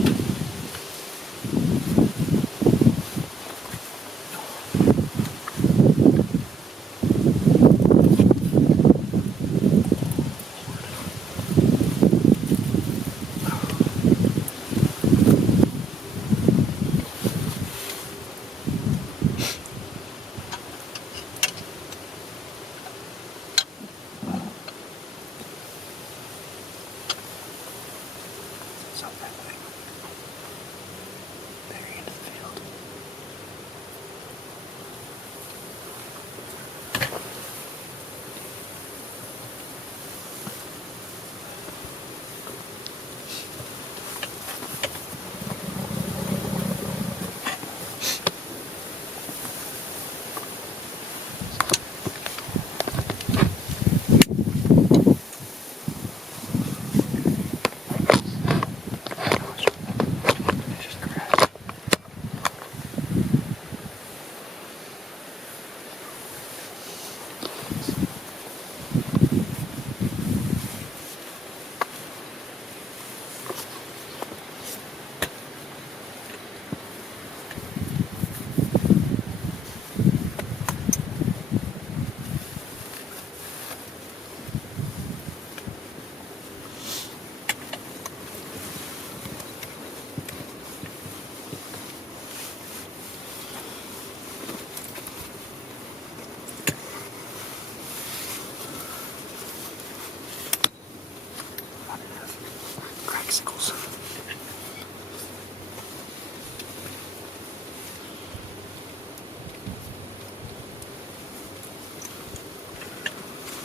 Cracksicles.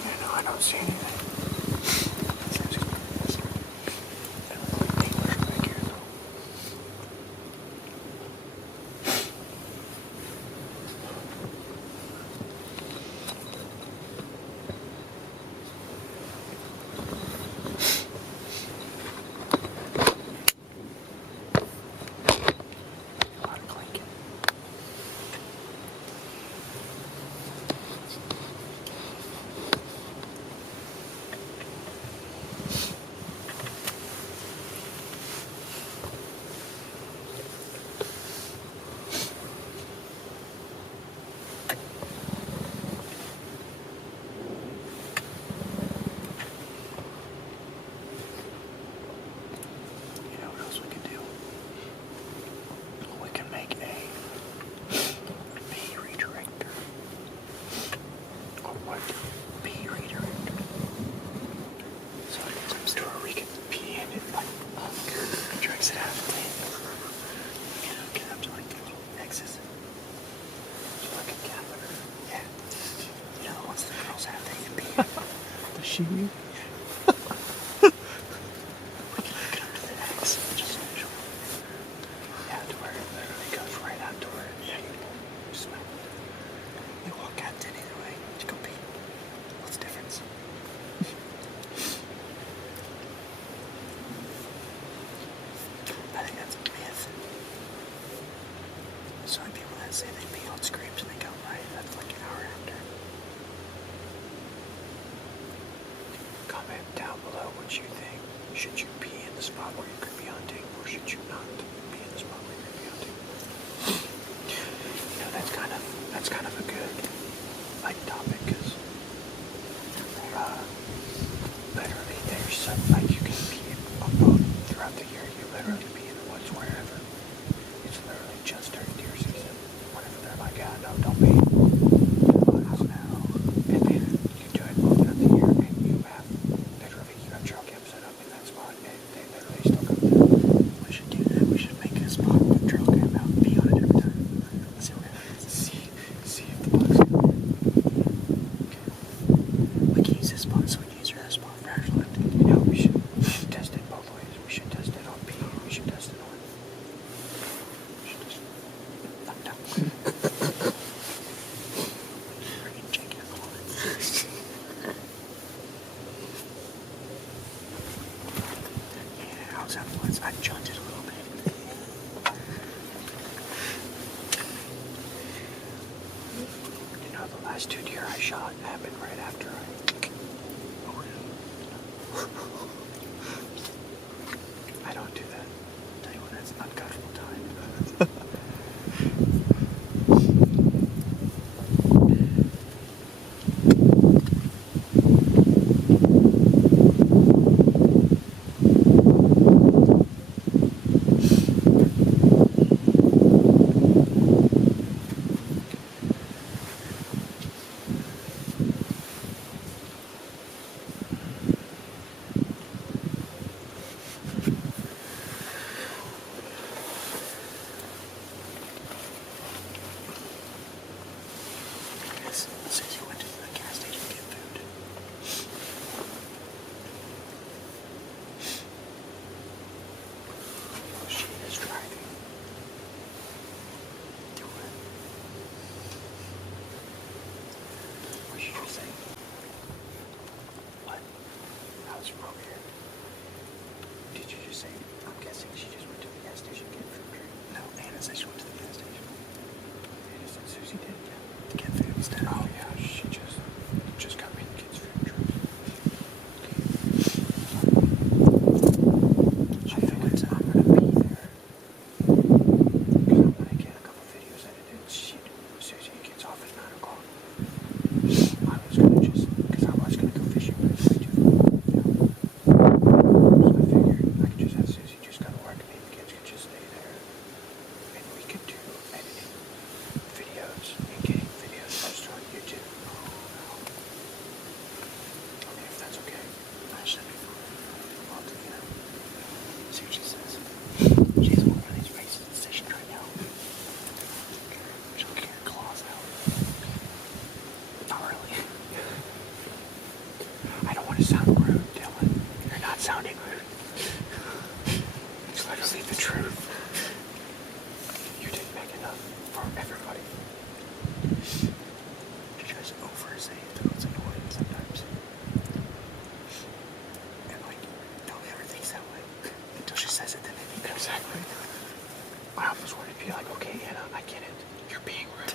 Yeah, no, I don't see anything. She knew. So like people that say they pee on scrapes and they go right, that's like an hour after. Comment down below what you think. Should you pee in the spot where you could be hunting, or should you not pee in the spot where you could be hunting? You know, that's kind of a good like topic, because literally there's some, like, you can pee on both throughout the year. You literally pee in the woods wherever. It's literally just during deer season. Whenever they're like, ah, no, don't pee. And then you do it all throughout the year, and you have trail camp set up in that spot, and they literally still come down. We should do that. We should make a spot with trail camp out and pee on it every time. See what happens. See if the bugs come in. We can use this spot, so we can use our other spot for actual hunting. You know, we should test it both ways. We should test it on pee. We should test it on. We should just. No. Freaking check your comments. Yeah, how's that once? I junted a little bit. You know, the last 2 deer I shot happened right after I. I don't do that. was driving. Do it. What did you say? What? I was from over here. Did you just say? I'm guessing she just went to the gas station to get food. No, Anna said she went to the gas station. Anna said Susie did, yeah. To get food instead. Oh yeah, she just got me the kids' food truck. I figured I'm gonna be there. Because I'm gonna get a couple videos edited. Susie gets off at 9 o'clock. I was gonna because I was gonna go fishing, but it's way too far. So I figured I could just have Susie just go to work and the kids could just stay there. And we could do editing videos and getting videos posted on YouTube. I mean, if that's okay. That should be fun. I'll do that. See what she says. She's on one of these racing decisions right now. She'll get her claws out. Not really. I don't want to sound rude, Dylan. You're not sounding rude. It's literally the truth. You didn't make enough for everybody. She tries to oversay it, though it's annoying sometimes. And like, nobody ever thinks that way. Until she says it, then they think Exactly. I almost wanted to be like, okay, Anna, I get it. You're being rude.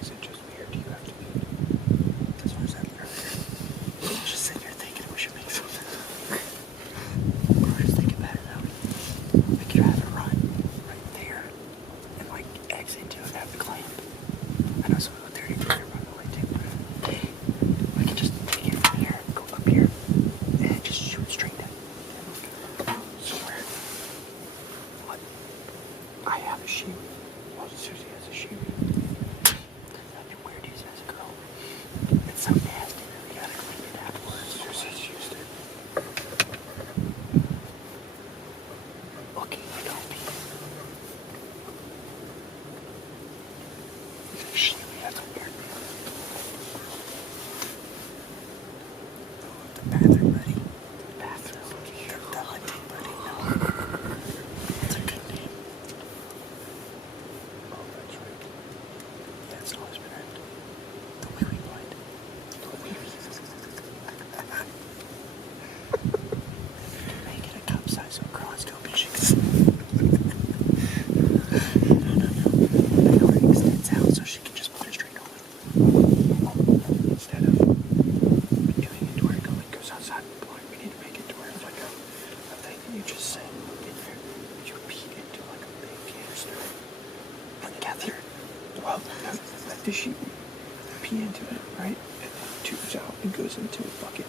Is it just weird? Do you have to be? That's what I said earlier. Just sitting here thinking we should make something. Bro, just think about it though. We could have it run right there and like exit into it, have the clamp. I know some of the 30 meter run the way too. We could just take it from here, go up here, and just shoot straight down. So weird. What? I have a shoe. Well, Susie has a shoe. That'd be weird to use it as a girl. It's so nasty that we gotta clean it afterwards. Susie's used it. Okay, I don't be. Shh, that's weird. The bathroom buddy. The bathroom. The hunting buddy. No. It's a good name. Oh, that's right. Yeah, it's always been it. The wee blind. Make it a cup size so a girl has to open chicks. No. The door extends out so she can just put it straight on. Instead of doing it to where it goes outside and blind, we need to make it to where it's like a thing that you just say in there. You repeat into like a big canister. Like catheter. Well, let the sheep pee into it, right? And then it tubes out and goes into a bucket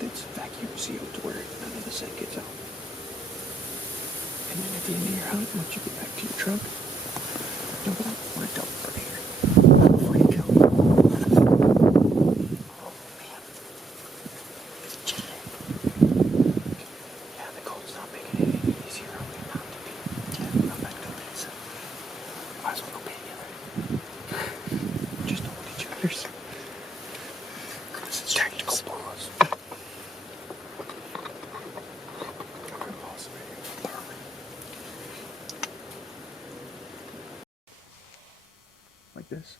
that's vacuum sealed to where none of the scent gets out. And then at the end of your hunt, once you get back to your truck, dump it out. What a double burner. Before you go. Oh man. It's chilly. Yeah, the cold's not making it any easier on me not to pee. Yeah, I'm about to go pee, so might as well go pee together. Just don't look at each other's. Chris is Tactical dreams. pause. I'm gonna pause the video. Like this.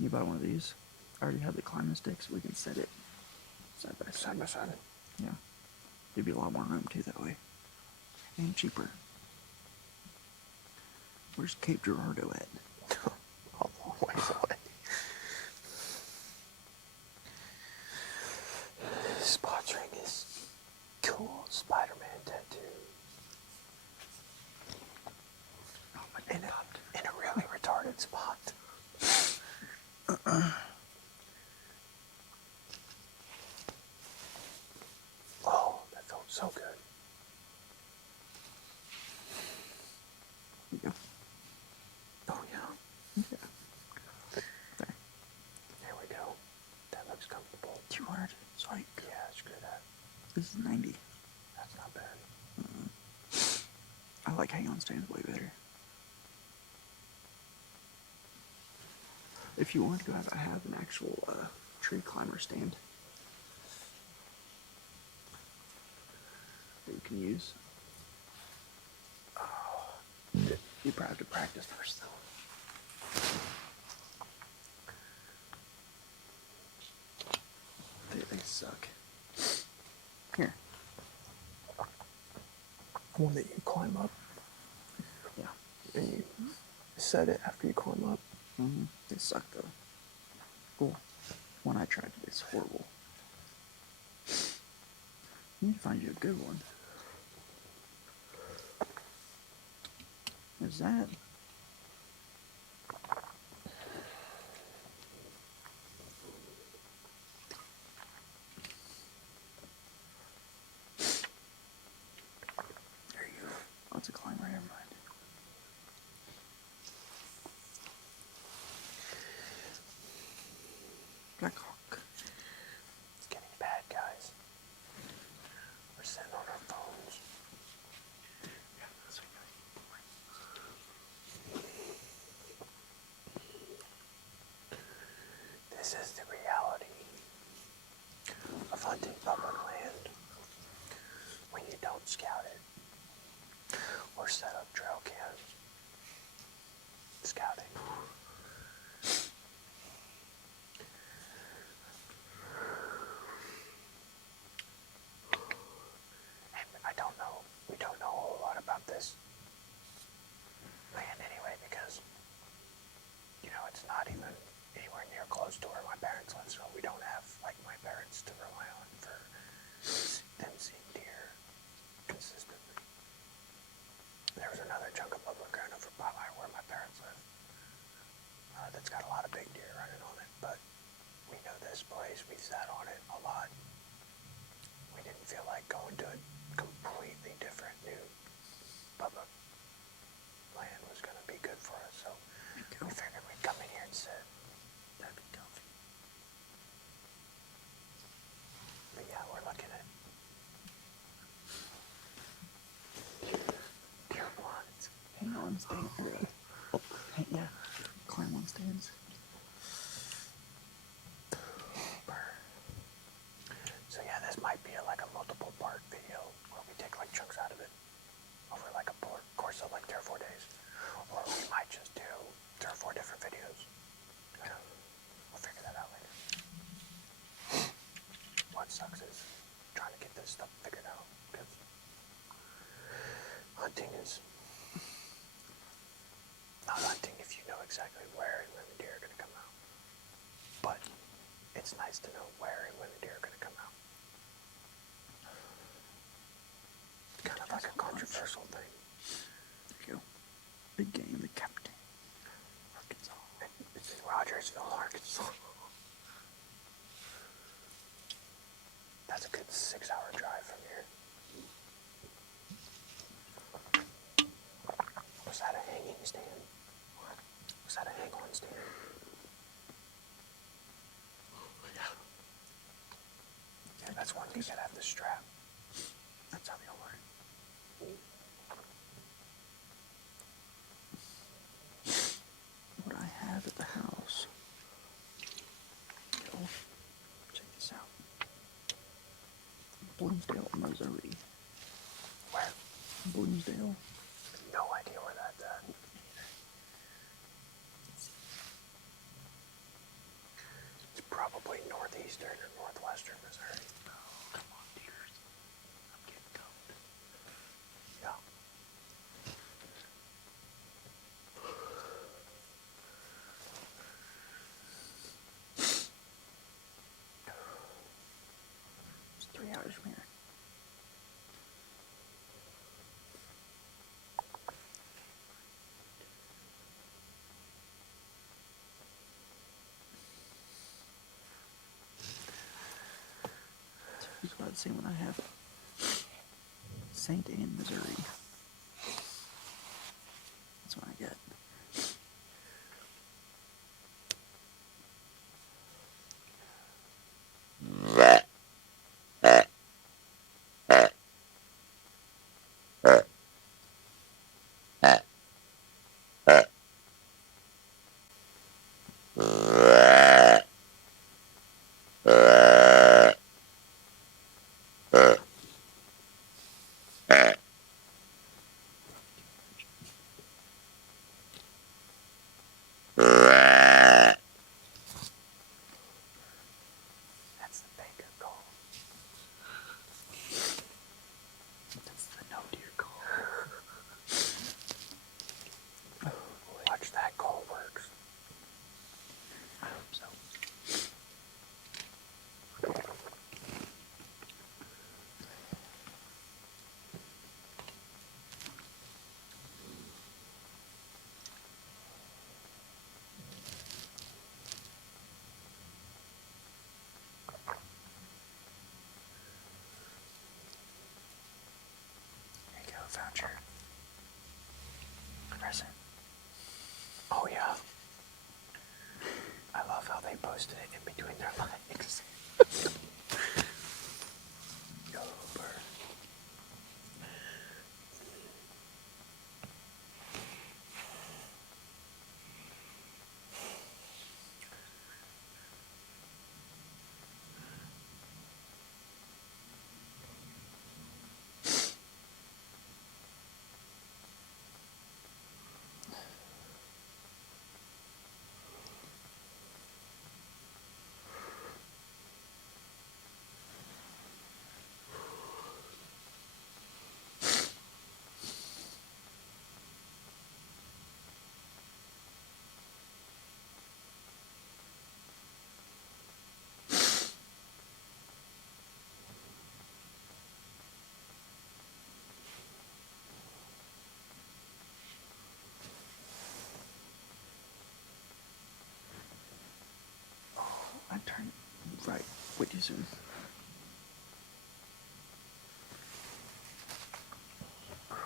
You buy one of these. I already have the climbing sticks. We can set it side by side. Side by side. Yeah. There'd be a lot more room too that way. And cheaper. Where's Cape Girardeau at? A long ways away. Sponsoring is cool Spider-Man tattoo. Oh my In a really retarded spot. Oh, that felt so good. Yeah. Oh yeah. Yeah. is comfortable. 200. Psych. Yeah, screw that. This is 90. That's not bad. I like hang on stands way better. If you want to go out, I have an actual tree climber stand that you can use. You probably have to practice first, though. They suck. Here. One that you climb up Yeah. and you set it after you climb up. They suck, though. Cool. One I tried, it's horrible. You need to find you a good one. What is that? There you go. Oh, it's a climber, never mind. Black Hawk. It's getting bad, guys. We're sitting on our phones. This is the reality of hunting public land when you don't scout it or set up trail cams. Scouting. And we don't know a whole lot about this land anyway because, it's not even anywhere near close to where my parents live, so we don't have, my parents to rely on for them seeing deer consistently. There was another chunk of public ground over by where my parents live that's got a lot of big deer running on it, but we know this place, we sat on it a lot. We didn't feel like going to a completely different new public land was going to be good for us, so we figured we'd come in here and sit. That'd be comfy. But yeah, we're looking at deer blinds. Hang on, stand. Yeah, climb on stands. So yeah, this might be like a multiple part video where we take chunks out of it over a course of 3 or 4 days. Or we might just do 3 or 4 different videos. We'll figure that out later. What sucks is trying to get this stuff figured out because hunting is not hunting if you know exactly where and when the deer are going to come out. But it's nice to know where and when the deer are going to come out. It's kind of like a controversial thing. There you go. Big game, the captain. Arkansas. It's in Rogersville, Arkansas. That's a good 6-hour drive from here. Was that a hanging stand? What? Was that a hang-on stand? Yeah, that's one thing that have the strap. That's how they all work. What I have at the house. Oh, check this out. Bloomsdale, Missouri. Where? Bloomsdale. No idea where that's at. It's probably northeastern or northwestern Missouri. Oh, come on, deers. I'm getting cold. Yeah. It's 3 hours from here. It's about the same one I have. St. Anne, Missouri. That's what I get. posted it in between their legs. Yo, bird. I turn right way too soon. Boy.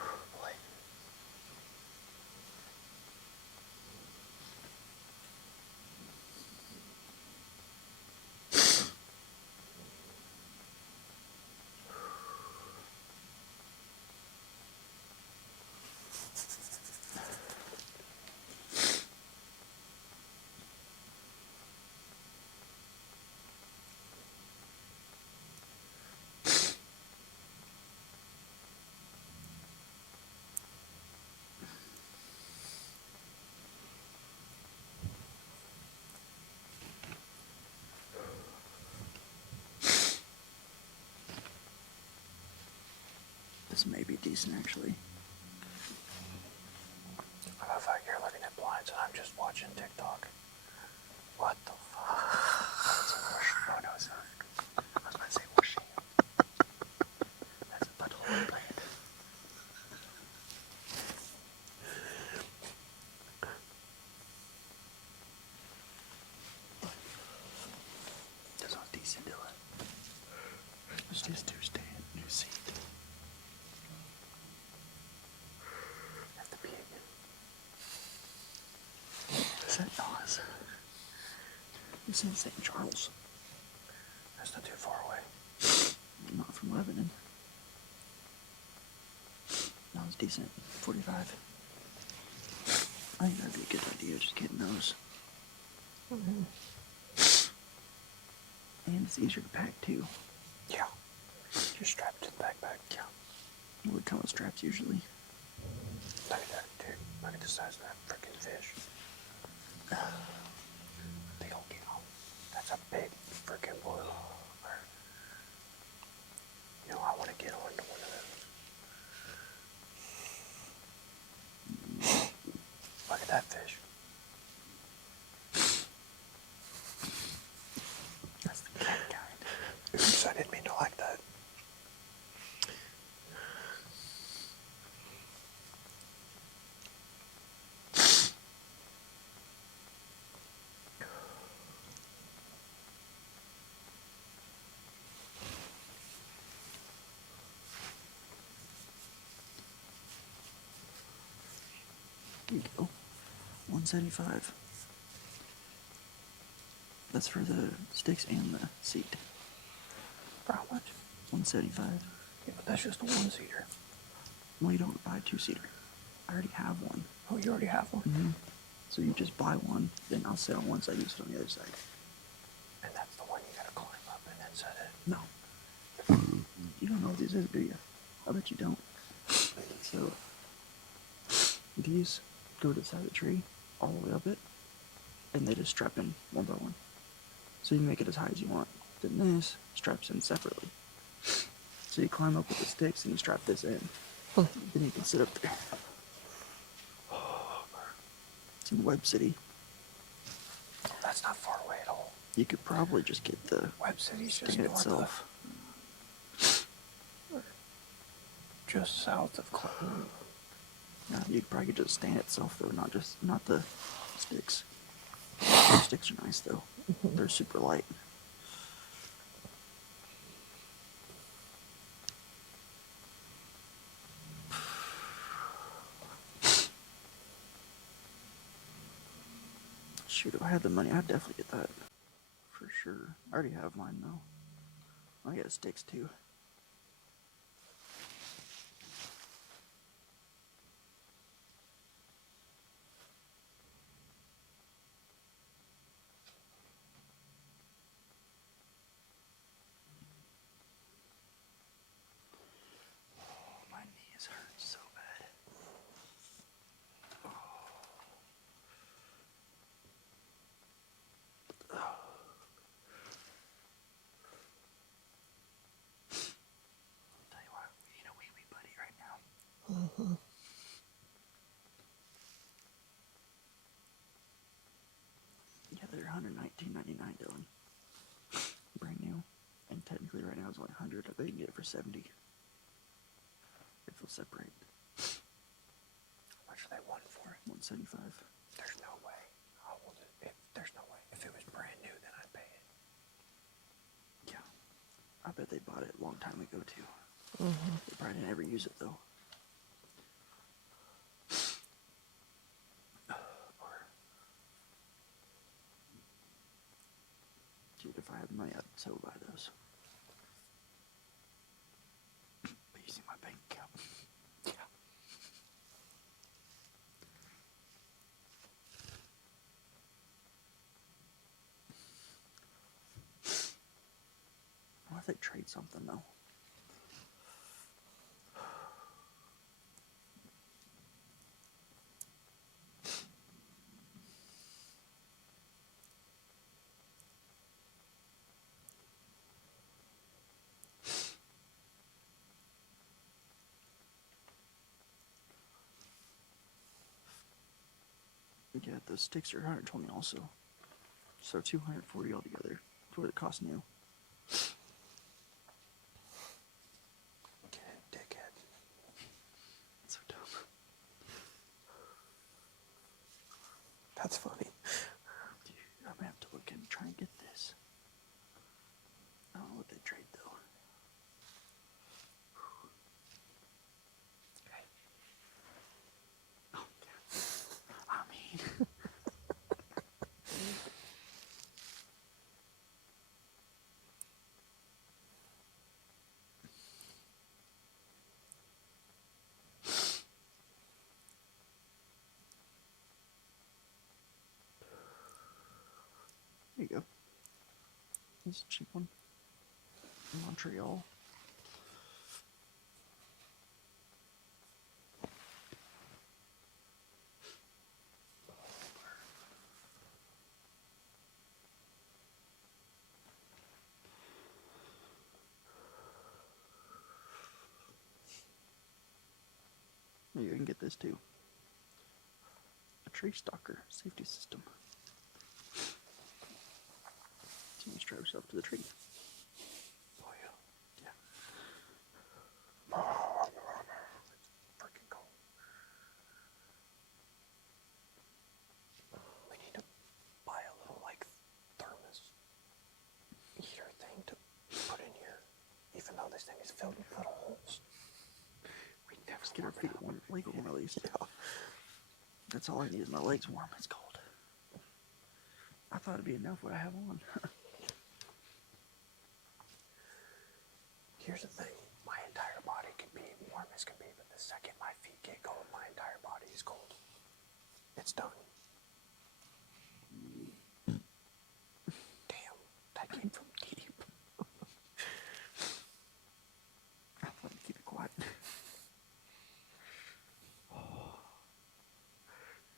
This may be decent, actually. I love how you're looking at blinds and I'm just watching TikTok. What the fuck? Oh, no, it's not. I was about to say whooshing. That's a butthole plant. This one's decent, Dylan. Let's just do stand, new seat. That's the pig. Is that Nas? It's in St. Charles. That's not too far away. Not from Lebanon. No, it's decent. 45. I think that'd be a good idea, just getting those. And it's easier to pack, too. Yeah. Just strap it to the backpack. Yeah. It would come with straps, usually. Look at that, dude. Look at the size of that freaking fish. Big old cow. That's a big freaking blue. You know, I want to get onto one of those. Look at that fish. That's the cat kind. Oops, I didn't mean to like that. There you go. 175. That's for the sticks and the seat. For how much? 175. Yeah, but that's just a one-seater. Well, you don't buy a two-seater. I already have one. Oh, you already have one? Mm-hmm. So you just buy one, then I'll sit on one side, you sit on the other side. And that's the one you gotta climb up and then set it. No. You don't know what this is, do you? I bet you don't. So, these go to the side of the tree, all the way up it, and they just strap in one by one. So you make it as high as you want. Then this straps in separately. So you climb up with the sticks and you strap this in. Then you can sit up there. It's in Web City. Oh, that's not far away at all. You could probably just get the Web City's just stand north itself. of, just south of Clinton. No, you could probably get just stand itself though, not the sticks. The sticks are nice though. They're super light. Shoot, if I had the money, I'd definitely get that. sure. I already have mine though. I got sticks too. Oh, my knees hurt so bad. Tell you what, we need a wee wee buddy right now. Yeah, they're $119.99, Dylan. Brand new. And technically right now it's only 100. I bet you can get it for 70. If they'll separate. How much are they wanting for it? 175. There's no way. How old is it? There's no way. If it was brand new, then I'd pay it. Yeah. I bet they bought it a long time ago too. They probably didn't ever use it though. Or, dude, if I had money, I'd so buy those. But you see my bank account. Yeah. I wonder if they trade something though. Yeah, those sticks are 120 also. So 240 altogether for what it costs new. Get it, dickhead. That's so dumb. That's funny. Dude, I'm gonna have to look and try and get this. I don't know what they trade though. Oh, yeah. I mean, there you go. This is a cheap one. Montreal. You can get this too. A tree stalker safety system. So you strap yourself to the tree. Oh, yeah. Yeah. It's freaking cold. We need to buy a little, like, thermos heater thing to put in here, even though this thing is filled with little holes. We can never get our feet warm, leg warm at least. Yeah. That's all I need is my legs warm. It's cold. I thought it'd be enough what I have on. Here's the thing. My entire body can be warm as can be, but the second my feet get cold, my entire body is cold. It's done. Damn, that came from deep. I thought I'd keep it quiet.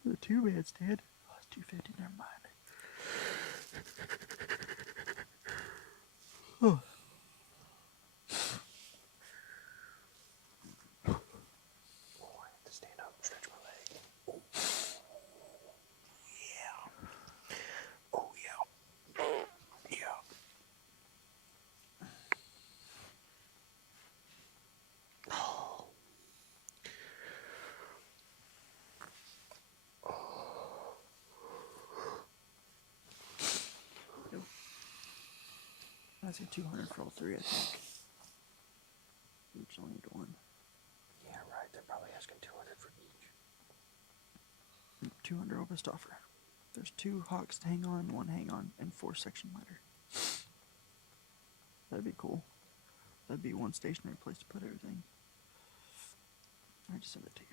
The 2-man's dead. Oh, it's 250. Never mind. Oh. Oh, I have to stand up and stretch my leg. Oh. Yeah. Oh, yeah. Yeah. Oh. Yep. I see 200 for all three, I think. Each only need one. Yeah, right. They're probably asking 200 for each. 200 oldest offer. There's 2 hooks to hang on, 1 hang on, and 4 section ladder. That'd be cool. That'd be one stationary place to put everything. I just send it to you.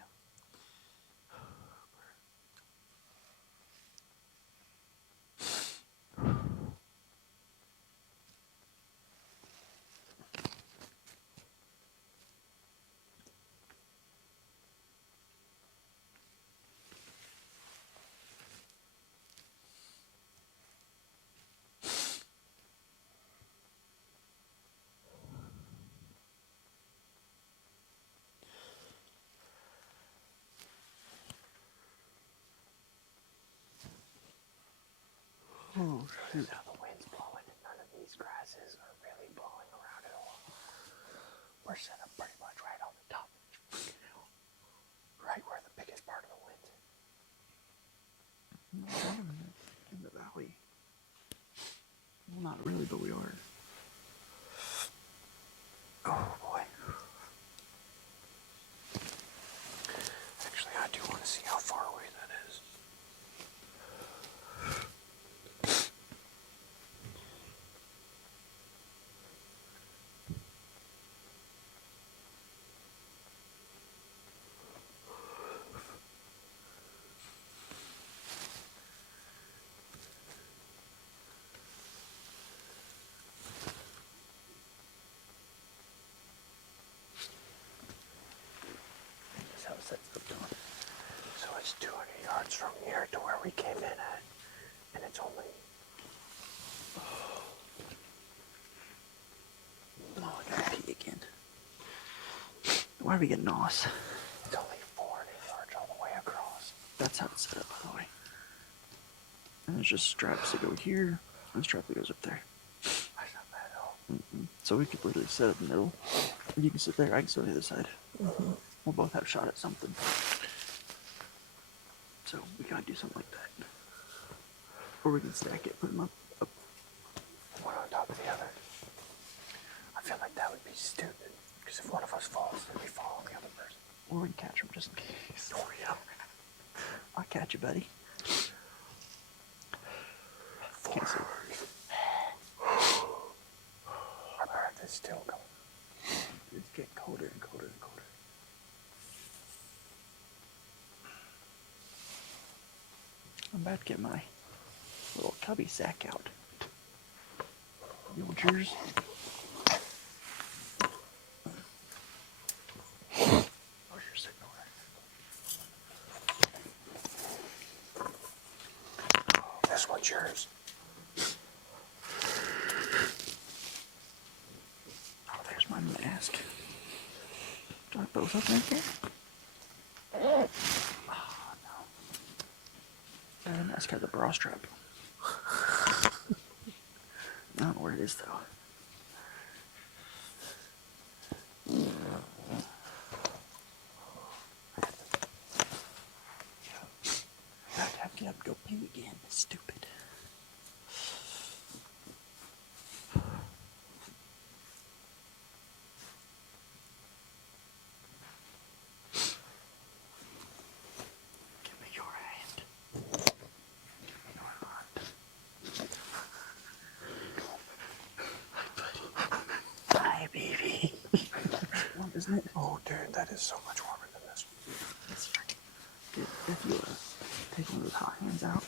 Oh, shoot. Now the wind's blowing and none of these grasses are really blowing around at all. We're set up pretty much right on the top of the freaking hill. Right where the biggest part of the wind's. No, we're in the valley. Well, not really, but we are. Oh boy. Actually, I do want to see how far away that is. That's how it sets up down. So it's 200 yards from here to where we came in at, and it's only. Oh, I gotta pee again. Why are we getting nos? It's only 400 yards all the way across. That's how it's set up, by the way. And there's just straps that go here, and a strap that goes up there. That's not bad at all. So we could literally set up in the middle. You can sit there, I can sit on the other side. We'll both have a shot at something. So we gotta do something like that. Or we can stack it, put them up. One on top of the other. I feel like that would be stupid. Because if one of us falls, then we fall on the other person. Or we can catch them just in case. Oh, yeah. I'll catch you, buddy. Four. Can't see. Our breath is still going. It's getting colder and colder and colder. I'm about to get my little cubby sack out. You want yours? Oh, your signal there. Oh, this one's yours. Oh, there's my mask. Do I both of them here? Oh, no. The mask has a bra strap. I don't know where it is, though. I have to get up and go pee again. It's stupid. Give me your hand. Give me your heart. Hi, baby. Warm, isn't it? Oh, dude, that is so much warmer than this one. It's dude, if you take one of those hot hands out,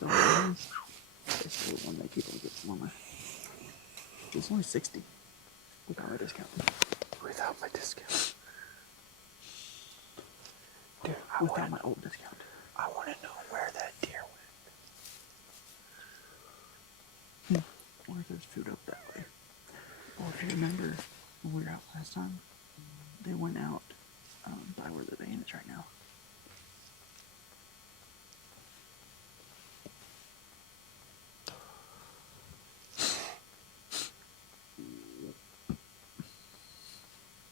those hands, it's the one that keeps on getting warmer. It's only 60. Without my discount. Without my discount. Dude, Without my old discount. I want to know where that deer went. I wonder if there's food up that way. Well, if you remember when we were out last time, they went out by where the van is right now.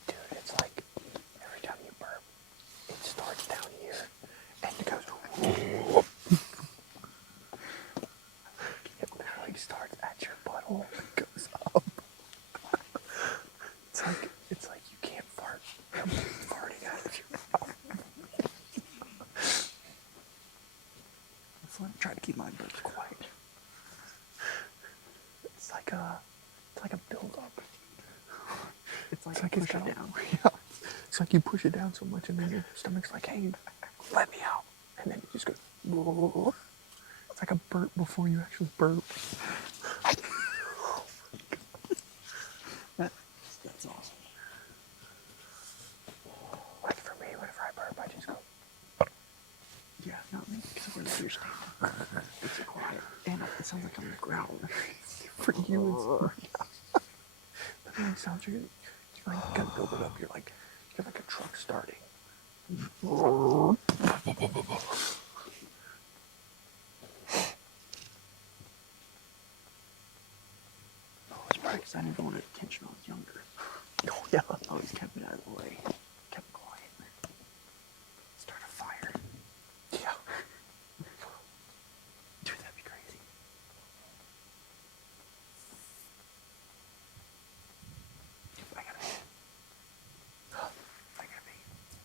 Dude, it's like every time you burp, it starts down here and it goes. It literally starts at your butthole and goes up. It's like you can't fart. You're farting out of your mouth. That's why I try to keep my burps quiet. It's like like a build-up. It's like, It's push got it down. Yeah. It's like you push it down so much, and then your stomach's like, "Hey, let me out," and then it just goes. It's like a burp before you actually burp. That's awesome. Like for me, whenever I burp, I just go. Yeah, not me, because we're the deer stand. It's so quiet, and it sounds like I'm growling. For you, but then it sounds like you like gotta build it up. You're like a truck starting. Oh, it's probably because I didn't want attention when I was younger. Oh yeah. I always kept it out of the way, kept it quiet. Start a fire. Yeah. Dude, that'd be crazy. I gotta be.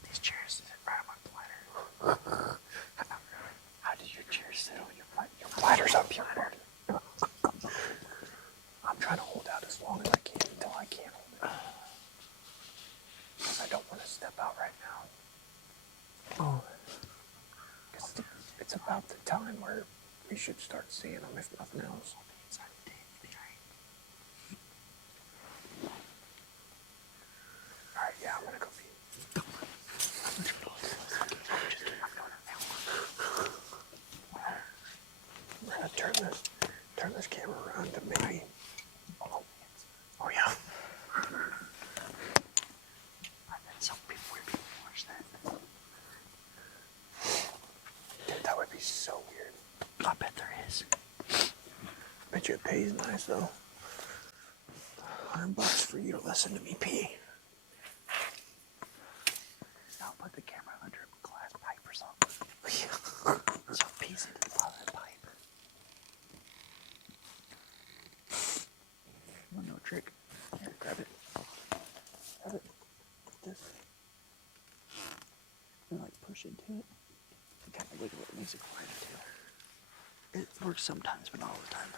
These chairs sit right on my bladder. How did your chair sit on your bladder? Your bladder's up here. I'm trying to hold out as long as I can until I can't hold it. Because I don't want to step out right now. Oh. Because it's about the time where we should start seeing them, if nothing else. Alright, yeah, I'm gonna go feed. We're gonna turn this camera around to maybe. Oh yeah. I bet some people would be watch that. Dude, that would be so weird. I bet there is. Bet you it pays nice though. $100 for you to listen to me pee. I'll put the camera under a glass pipe or something. So it pees into the bottom of the pipe. You wanna know a trick? Here, grab it. Grab it. This. And like push into it. And kind of wiggle it. It makes it quieter too. It works sometimes, but not all the time.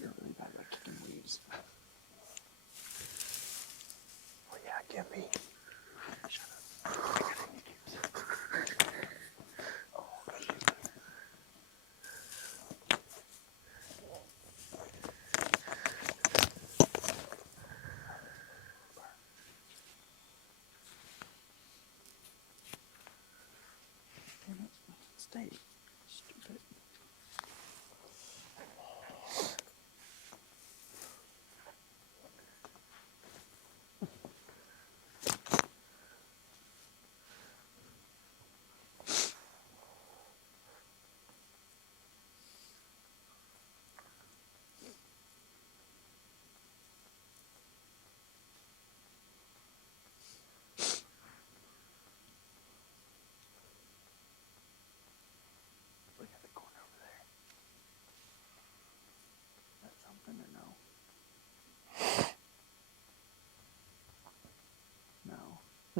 You're really bad about kicking leaves. Oh yeah, give me. Shut up. I got any cues. Oh, damn it. Stay. Stupid. Look at the corner over there. Is that something or no? No.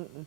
Mm-mm.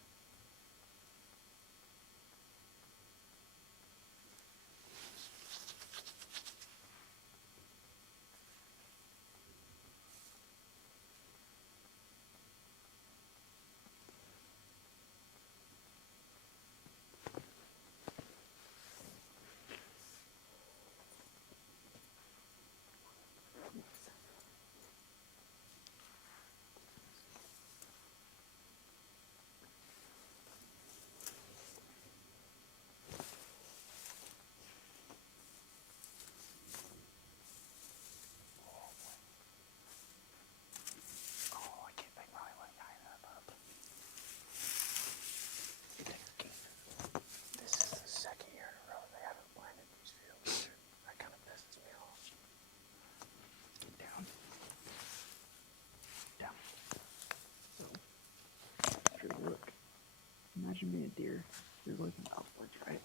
imagine being a deer. You're looking at outwards, right?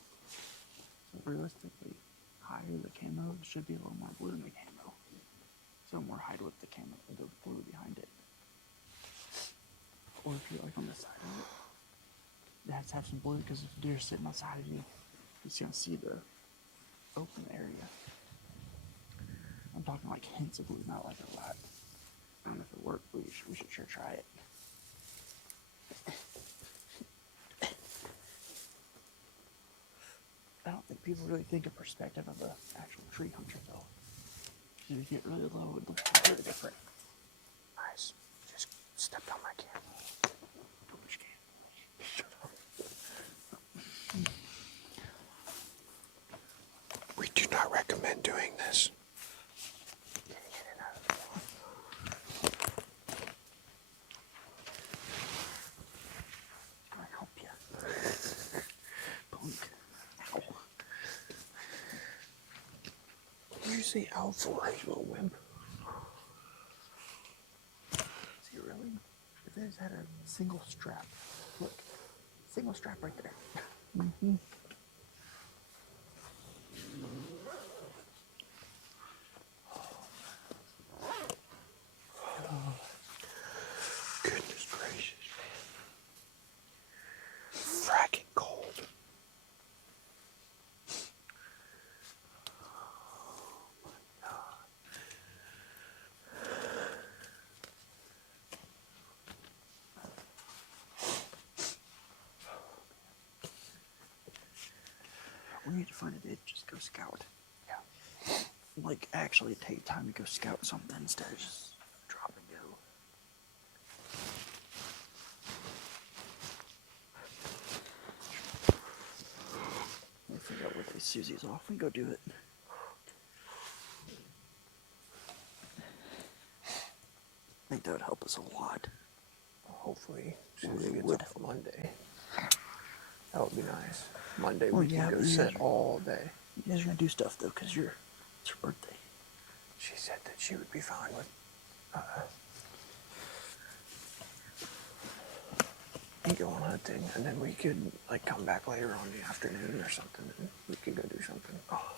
So realistically, higher the camo should be a little more blue in the camo. So more hide with the camo, the blue behind it. Or if you're like on the side of it, it has to have some blue because if a deer's sitting on the side of you, he's gonna see the open area. I'm talking like hints of blue, not like a lot. I don't know if it worked, but we should sure try it. I don't think people really think of perspective of an actual tree hunter though. If you get really low, it looks completely different. Nice. Just stepped on my camera. Which can? Shut up. We do not recommend doing this. Getting in and out of the water. Can I help you? Boink. Ow. What do you say ow for, you little wimp? See, really? If they just had a single strap. Look. Single strap right there. Mm-hmm. Goodness gracious, man. Fracking cold. We need to find a day to just go scout. Yeah. Like, actually take time to go scout something instead of just drop and go. We'll figure out where Susie's off and go do it. I think that would help us a lot. Hopefully, Well, Susie it gets would. off Monday. That would be nice. Monday Well, we can yeah, go but you sit guys- all day. You guys are gonna do stuff though, because it's your birthday. She said that she would be fine with me going hunting, and then we could like come back later on in the afternoon or something, and we could go do something. Oh,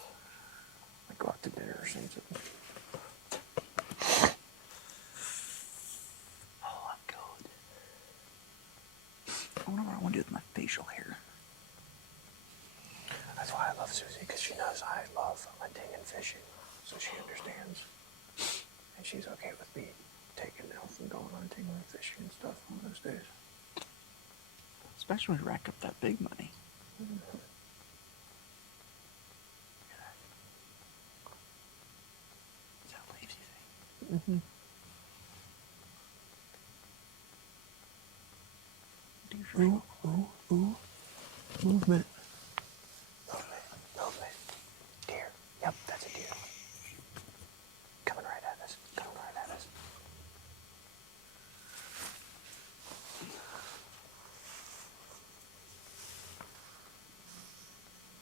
like go out to dinner or something. Oh, I'm good. I wonder what I want to do with my facial hair. That's why I love Susie, because she knows I love hunting and fishing, so she understands, and she's okay with me taking Elf and going hunting and fishing and stuff on those days. Especially when you rack up that big money. Is that leaves, you think? Mm-hmm. Do your Ooh, ooh, ooh. Movement. Movement, movement. Deer. Yep, that's a deer. Coming right at us. Coming right at us.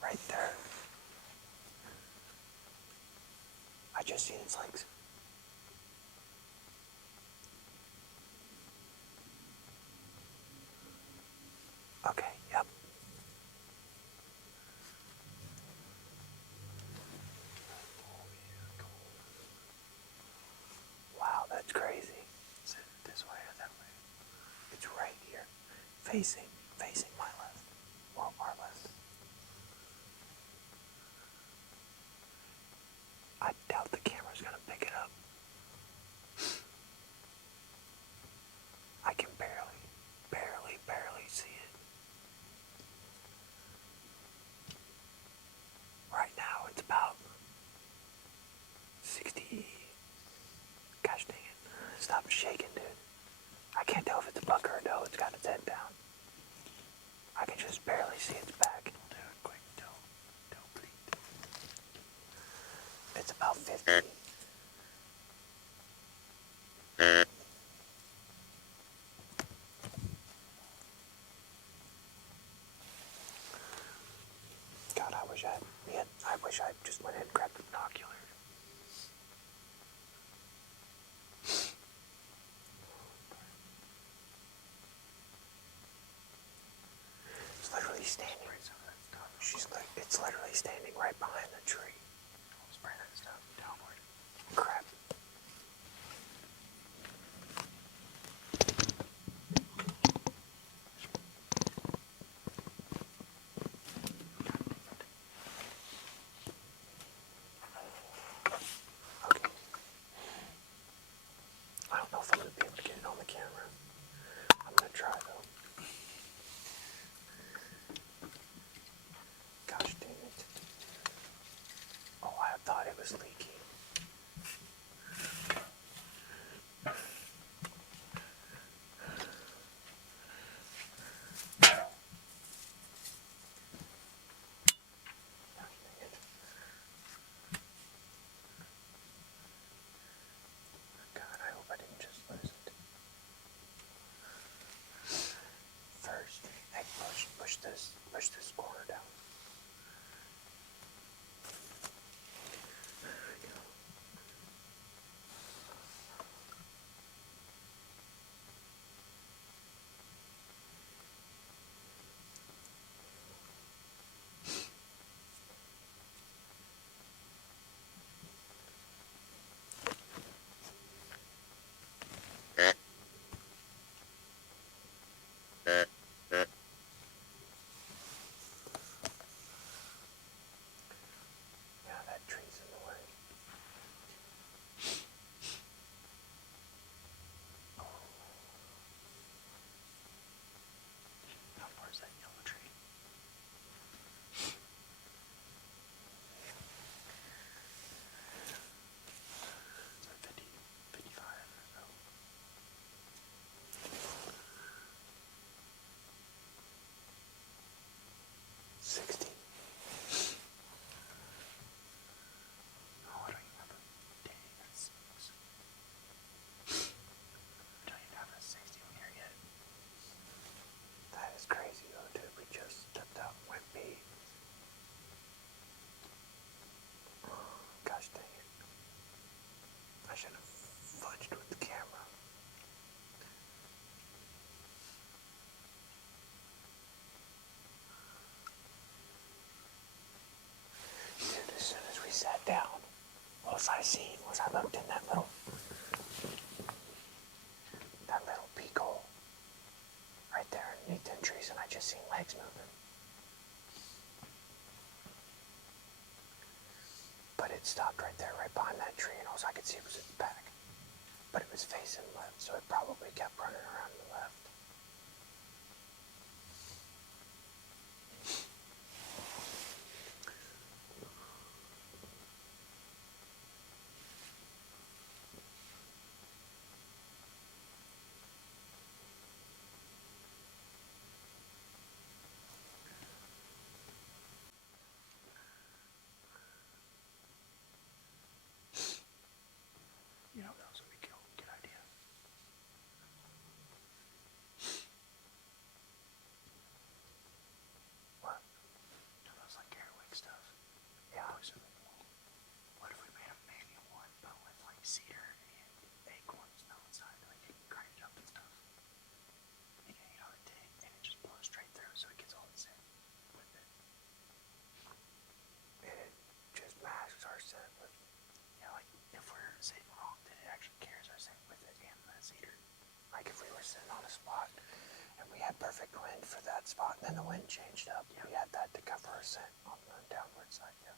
Right there. I just seen its legs. Okay, yep. Wow, that's crazy. Is it this way or that way? It's right here. Facing my left. Or our left. I doubt the camera's gonna pick it up. I can barely see it. Right now it's about 60. Gosh dang it. Stop shaking, dude. I can't tell if it's a buck or a doe. It's got its head down. I can just barely see its back. Do it quick, don't bleed. It's about 50. God, I wish I just went in and grabbed the binoculars. literally standing right behind the tree. I'll spray that stuff downward. Crap. Okay. I don't know if I'm going to be able to get it on the camera. I'm going to try though. Gosh dang it. Oh, I thought it was leaking. Gosh dang it. God, I hope I didn't just lose it. First, hey, push this corner down. There we go. Yeah, that tree's in the way. How far is that yellow tree? Is that 50, 55 or so? 60. Oh, I don't even have a dang, that sucks. I don't even have a 60 one here yet. That is crazy though, dude. We just stepped out and went B. Gosh dang it. I should have fudged with the camera. Dude, as soon as we sat down, all I seen was I looked in that little peak hole right there underneath them trees, and I just seen legs moving. But it stopped right there, right behind that tree, and all I could see was its back. But it was facing left, so it probably kept running around to the left. You know, that was a good idea. What? That was like Airwick stuff. Yeah. What if we made a manual one, but with like cedar and acorns now inside, like you can grind it up and stuff? And you know, and it just blows straight through, so it gets all the scent with it. And it just masks our scent with. Yeah, like if we're saying wrong, then it actually carries our scent with it and the cedar. Like if we were sitting on a spot and we had perfect wind for that spot, and then the wind changed up, Yeah. we had that to cover our scent on the downward side. Yeah.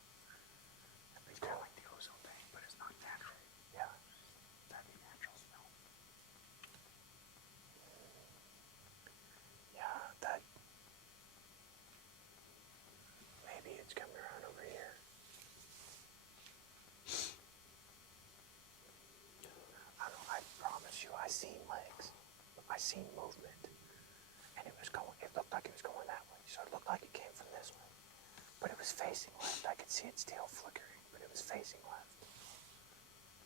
That'd be It's kind cool. of like the ozone thing, but it's not natural. Yeah. That'd be natural smell. Yeah, that. Maybe it's coming around over here. I don't know, I promise you, I seen legs. I seen movement. And it looked like it was going that way. So it looked like it came from this way. But it was facing left. I could see its tail flickering, but it was facing left.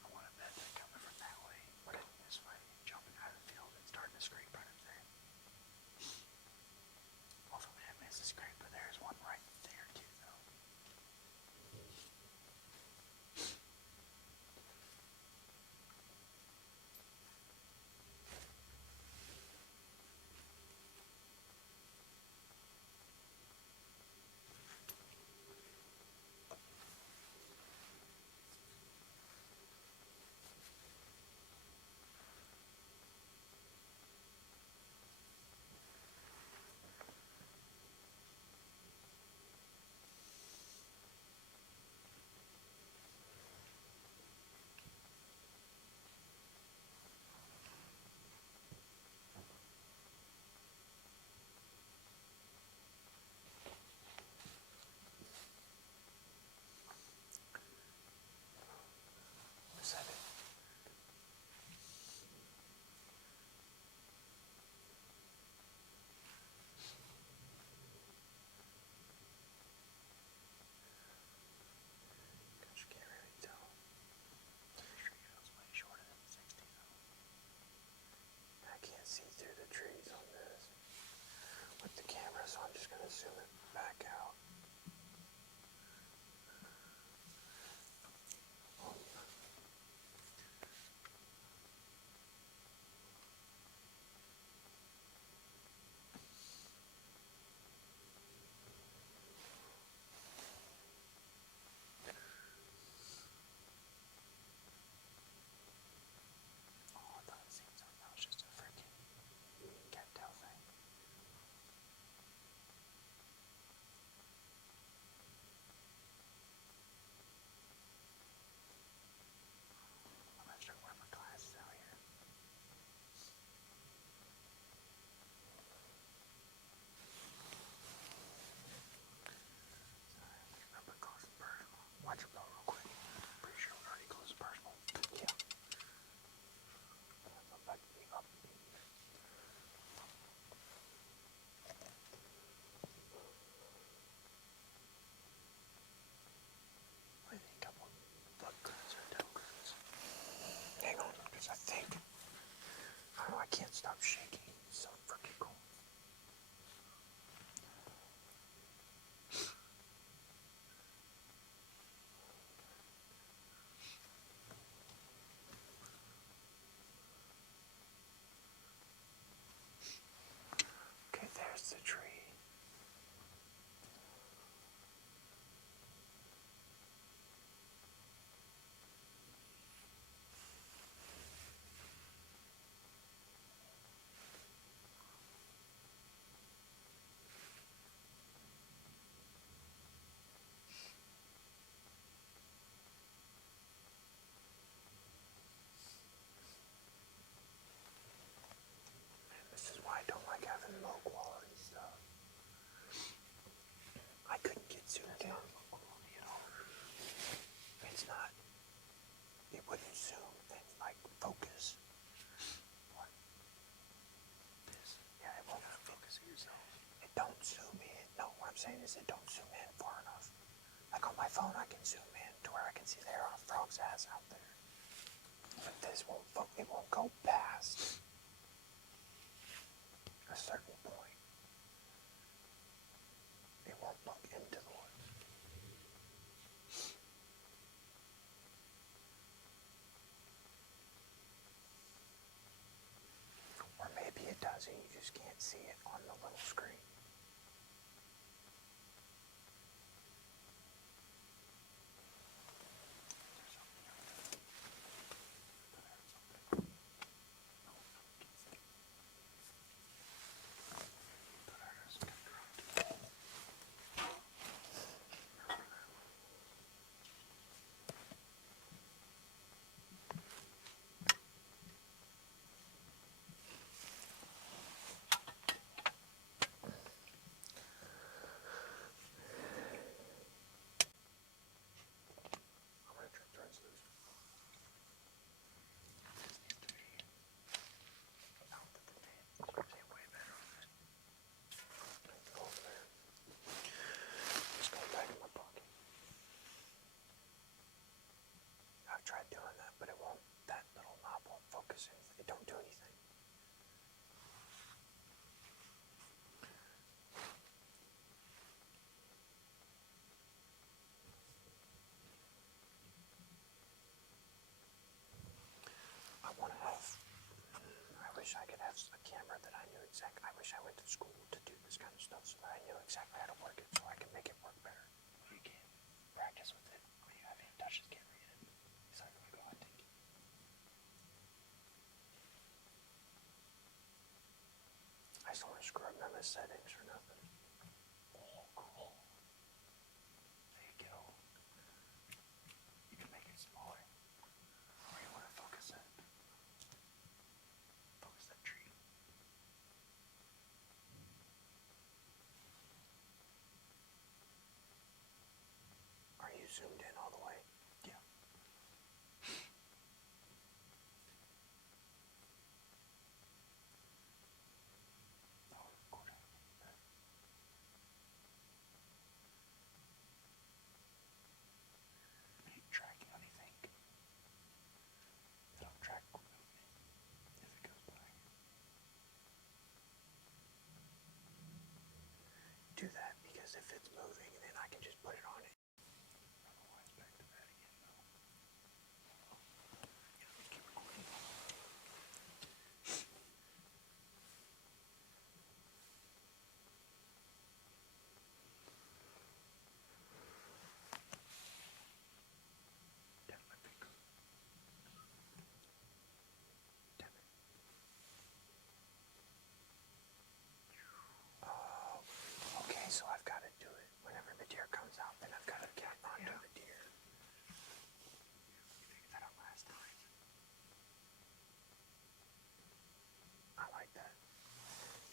I want to bet they're coming from that way, running this way, jumping out of the field and starting to scrape right up there. Hopefully we didn't miss a scrape, but there's one right there too, though. zoom it back out. Oh, I thought it seemed something. That was just a freaking cattail thing. I'm gonna start wearing my glasses out here. Sorry, remember close and personal. Watch it blow real quick. Pretty sure we're already close and personal. Yeah. I'm about to be up. I think a couple blood grunts or tail grunts. Hang on, because I think, I don't know, I can't stop shaking. It's so freaking cool. Okay, there's the tree. This is why I don't like having low quality stuff. I couldn't get zoomed in. It's not. It wouldn't zoom and like focus. What? This. Yeah, it won't Focus on yourself. It don't zoom in. No, what I'm saying is it don't zoom in far enough. Like on my phone, I can zoom in to where I can see the hair on a frog's ass out there. But this won't. It won't go past a certain point. It won't look into the woods. Or maybe it does and you just can't see it on the little screen. I'm gonna try to turn this loose. Way better on it. Go over there. Just go back in my pocket. I've tried doing that, but it won't. That little knob won't focus in. It don't do anything. I want to have. I wish I could have a camera that I knew exactly. I wish I went to school to do this kind of stuff so that I knew exactly how to work it so I can make it work better. You can practice with it when you have any touches, can't read it. He's not gonna go hunting. I just don't want to screw up none of the settings or nothing. Oh, cool. There you go. You can make it smaller. Where you want to focus it. Focus that tree. Are you zoomed in all the way? Yeah. Oh, cool.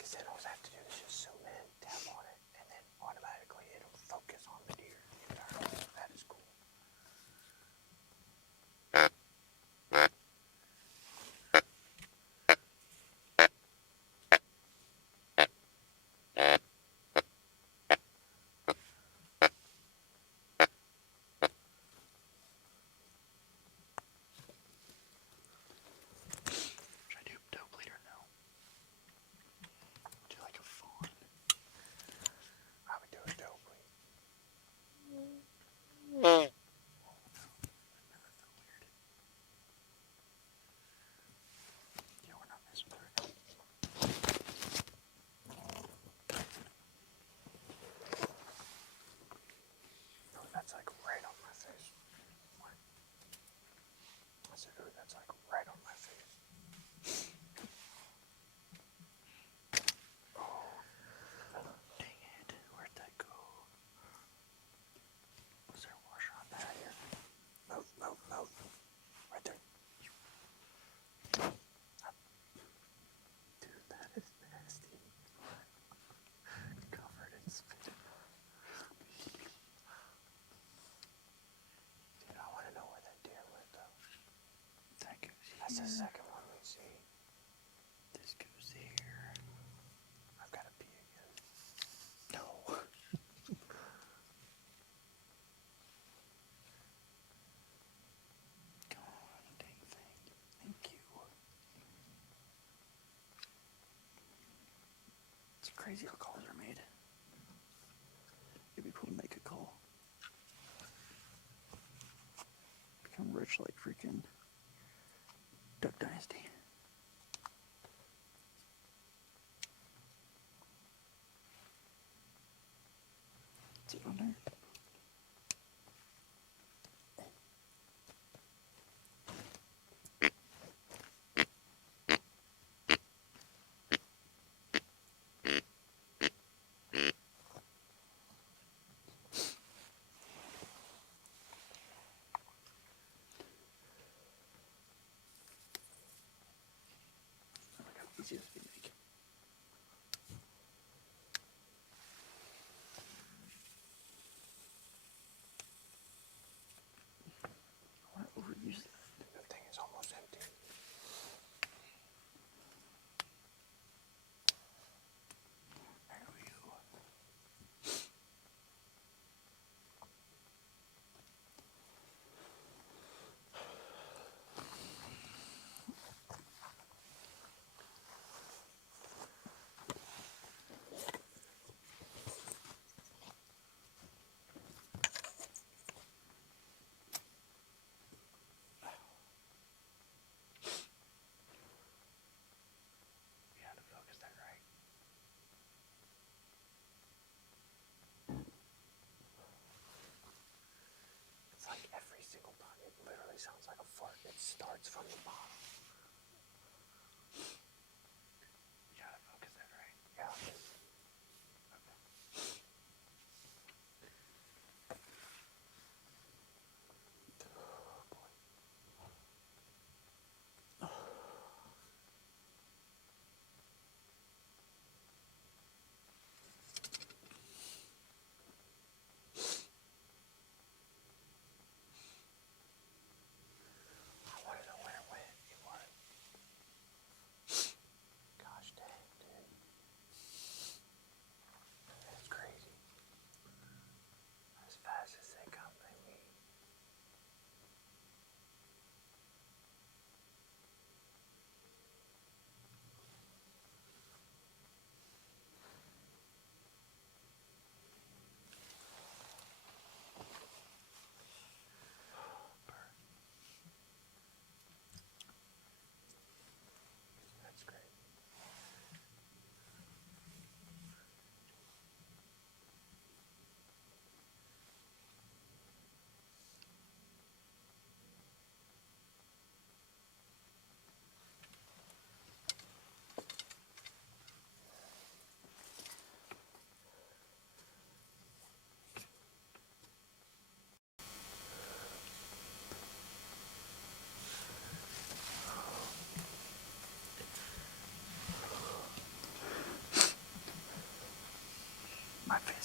said all I have to do is just zoom in, tap on it, and then automatically it'll focus on the deer. That is cool. Should I do dope leader now? Do like a fawn. I would do a dope lead. That never felt weird. Yeah, we're not messing with it. Oh, that's like right on my face. What? I said, ooh, that's like right on my face. Oh. Dang it. Where'd that go? Was there a washer on that here? Move, move, move. Right there. Dude, that is nasty. Covered in spit. Dude, I want to know where that deer went, though. That goes here. That's the second one we see. This goes here. I've got to pee again. No. Come on, dang thing. Thank you. It's crazy how calls are made. It'd be cool to make a call. Become rich like freaking Duck Dynasty. What's it on there? Oh my god, easiest to make. I want to overuse that. The thing is almost empty. There we go. We had to focus that right. It's like every single time. It literally sounds like a fart. It starts from the bottom. We gotta focus that right. Yeah. Oh boy. I want to know where it went. It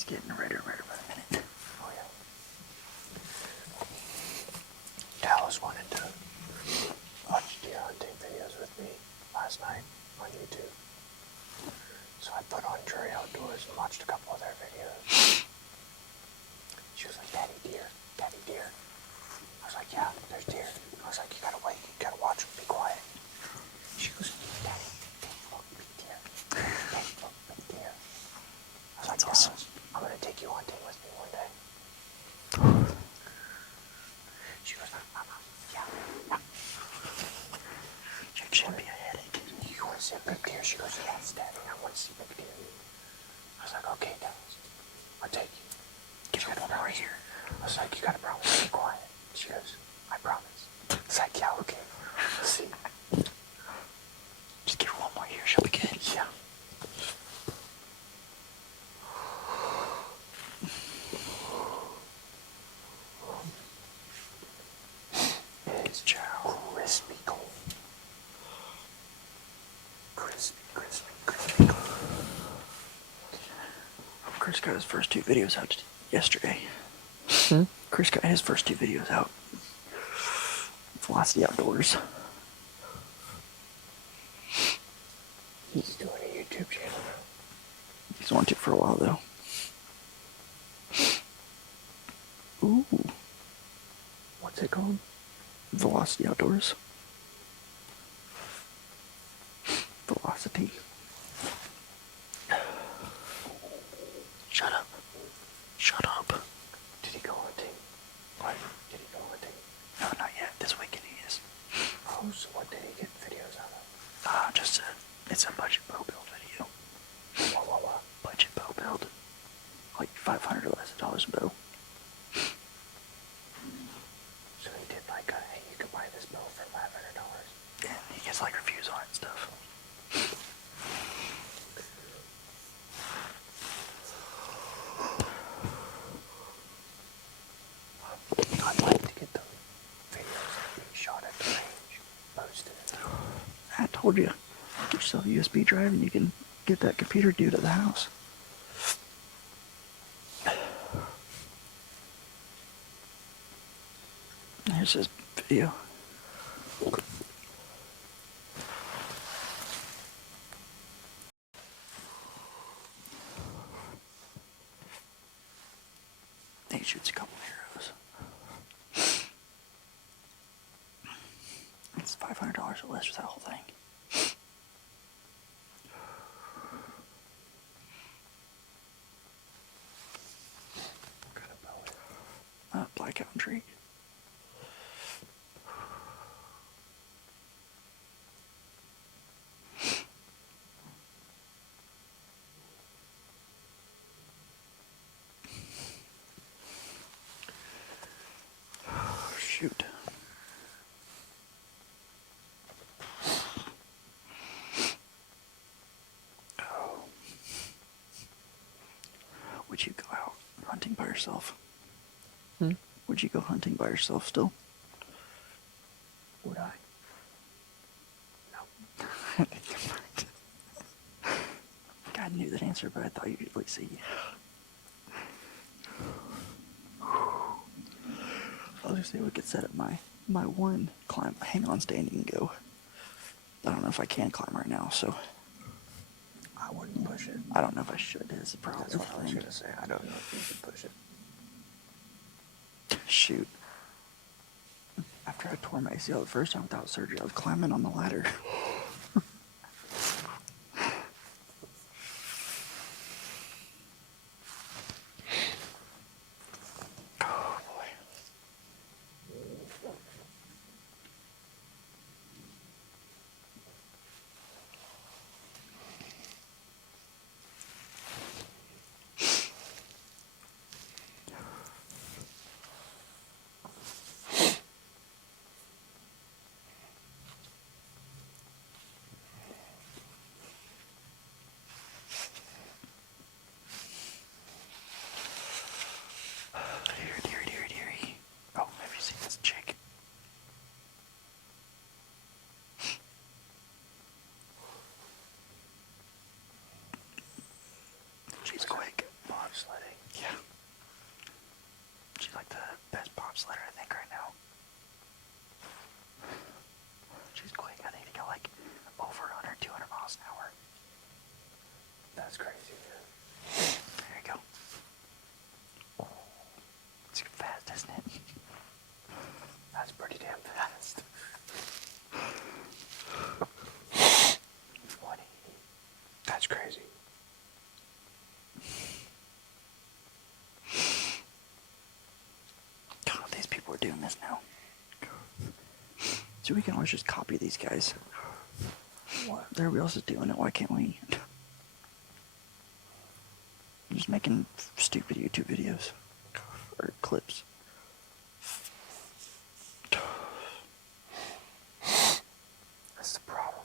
It's getting redder by the minute. Oh yeah. Dallas wanted to watch deer hunting videos with me last night on YouTube. So I put on Drury Outdoors and watched a couple of their videos. She was like, Daddy, deer, Daddy, deer. I was like, yeah, there's deer. I was like, you gotta wait, you gotta watch them, be quiet. She goes, Daddy, look, big deer. Daddy, look, big deer. I was like, That's awesome. I'm gonna take you hunting with me one day. She goes, yeah. It should be a headache. You want to see a big deer? She goes, yes, Daddy, I want to see a big deer. I was like, okay, Dallas, I'll take you. Give her one more here. I was like, you gotta promise to be quiet. She goes, I promise. It's like, yeah, okay. Let's see. Just give her one more here. She'll be good. Yeah. It's crispy cold. Crispy, crispy, crispy cold. Chris got his first 2 videos out yesterday. Chris got his first 2 videos out. Velocity Outdoors. He's doing a YouTube channel now. He's wanted to for a while though. Ooh, What's it called? Velocity Outdoors. Velocity. Shut up. Shut up. Did he go hunting? What? Did he go hunting? No, not yet. This weekend he is. Oh, so what did he get videos out of? It's a budget bow build video. What? Budget bow build. Like $500 or less a bow. So he did like a, hey, you can buy this bow for $500. And he gets like reviews on it and stuff. I'd like to get the videos of being shot at the range posted. I told you. Get yourself a USB drive and you can get that computer dude at the house. Here's his video. He shoots a couple arrows. It's $500 or less for that whole thing. What kind of bow is it? Black Country. Shoot. Oh. Would you go out hunting by yourself? Would you go hunting by yourself still? Would I? No. I knew that answer, but I thought you'd at least say yeah. I'll just say we could set up my one climb, hang on standing and go. I don't know if I can climb right now, so I wouldn't push it. I don't know if I should. Is the problem. That's what I was gonna say. I don't know if you should push it. Shoot. After I tore my ACL the first time without surgery, I was climbing on the ladder. Oh boy. Deary. Oh, have you seen this chick? She's quick, but bobsledding. Yeah. She's like the best bobsledder, I think, right now. She's quick. I think they go like over 100, 200 miles an hour. That's crazy, man. There you go. Oh, it's fast, isn't it? That's pretty damn fast. 180. That's crazy. God, these people are doing this now. So we can always just copy these guys. What? Everybody else is doing it. Why can't we? I'm just making stupid YouTube videos or clips. That's the problem.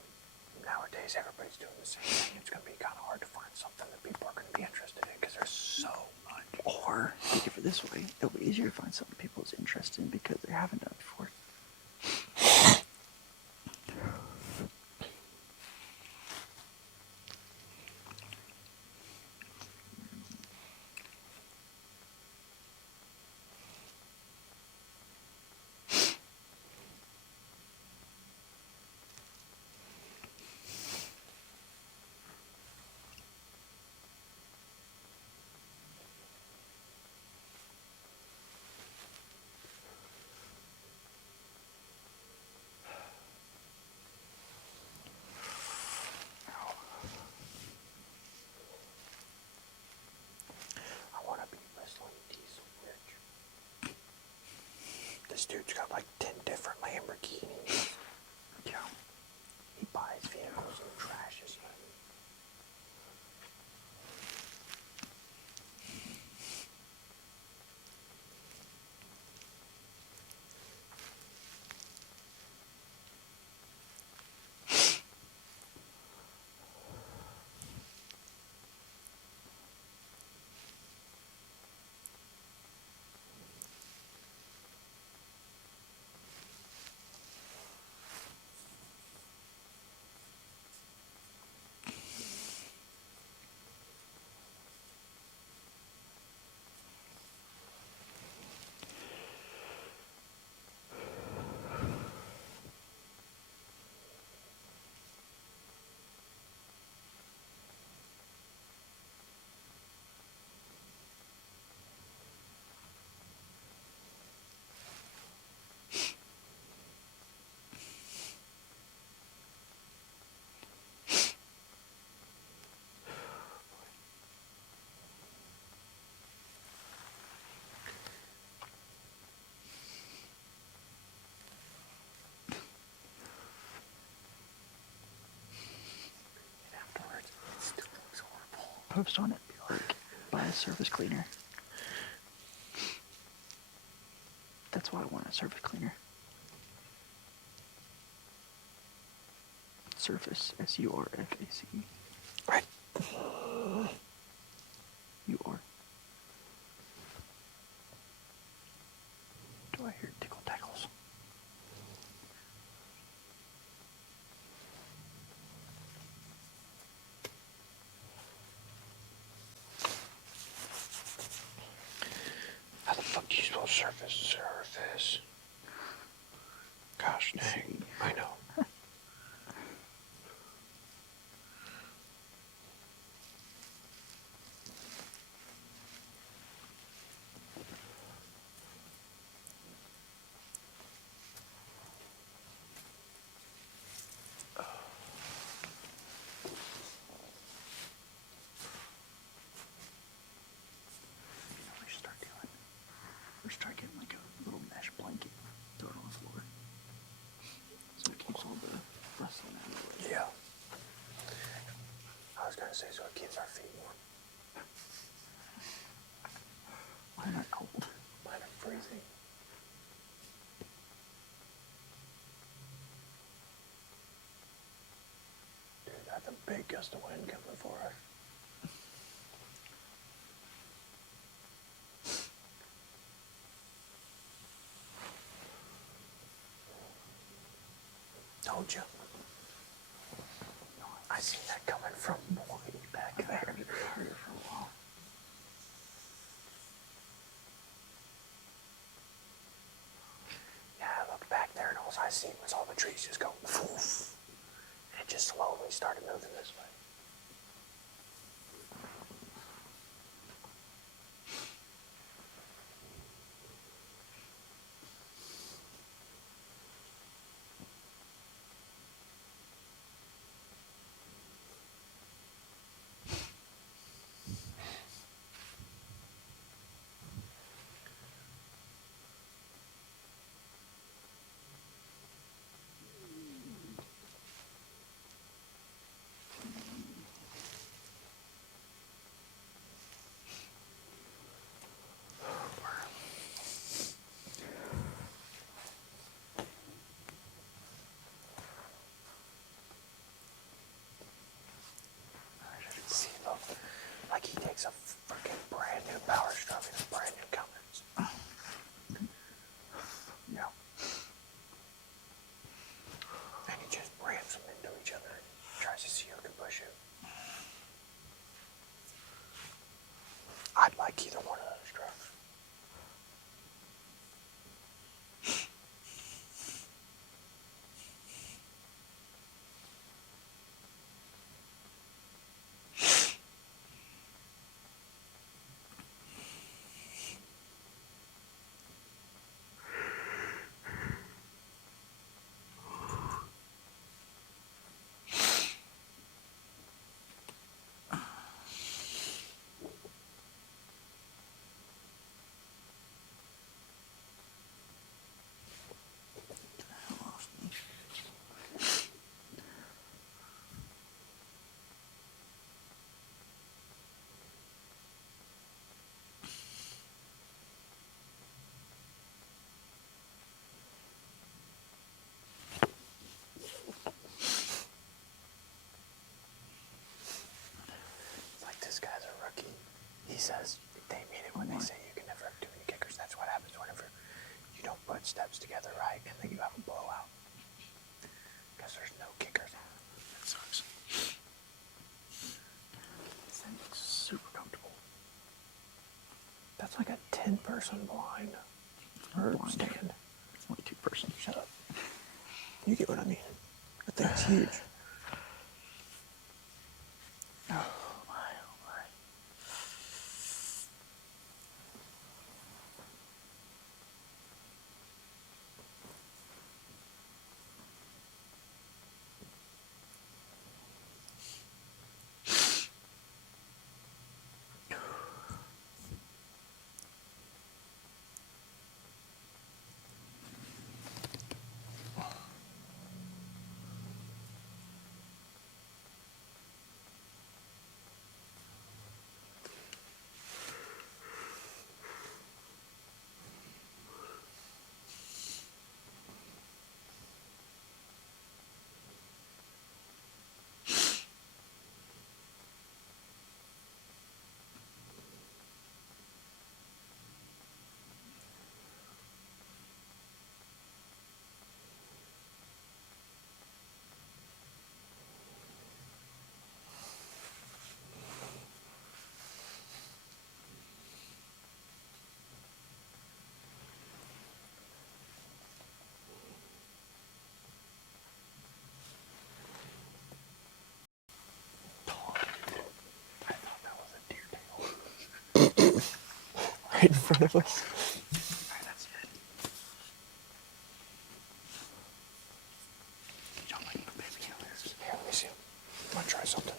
Nowadays, everybody's doing the same thing. It's going to be kind of hard to find something that people are going to be interested in because there's so much. Or think of it this way: it'll be easier to find something people's interested in because they haven't done it before. I want to be Whistling Diesel rich. This dude's got like 10 different Lamborghinis. Yeah. He buys vehicles and trashes them. And afterwards, it still looks horrible. Post on it. Be like, buy a surface cleaner. That's why I want a surface cleaner. Surface, S-U-R-F-A-C. Right. You are. Do I hear tickle tackles? How the fuck do you spell surface? Surface. Gosh dang. I know. We should start doing. We should start getting like a little mesh blanket, throw it on the floor, so it keeps all the rustling out of the way. Yeah. I was gonna say so it keeps our feet warm. Mine are cold. Mine are freezing. Dude, that's a big gust of wind coming for us. Told you. I seen that coming from way back I've there. heard it for a while. like either one of those drugs. Like this guy's a rookie. He says they mean it when they say you can never have too many kickers. That's what happens whenever you don't put steps together right and then you have a blowout. Because there's no kickers. That sucks. This thing looks super comfortable. That's like a 10-person blind. Or stand. It's only 2-person. Shut up. You get what I mean. That thing's huge. Oh my, oh my. I thought that was a deer tail. Right in front of us. Alright, that's it. You don't like the baby killers. Here, let me see. I'm gonna try something.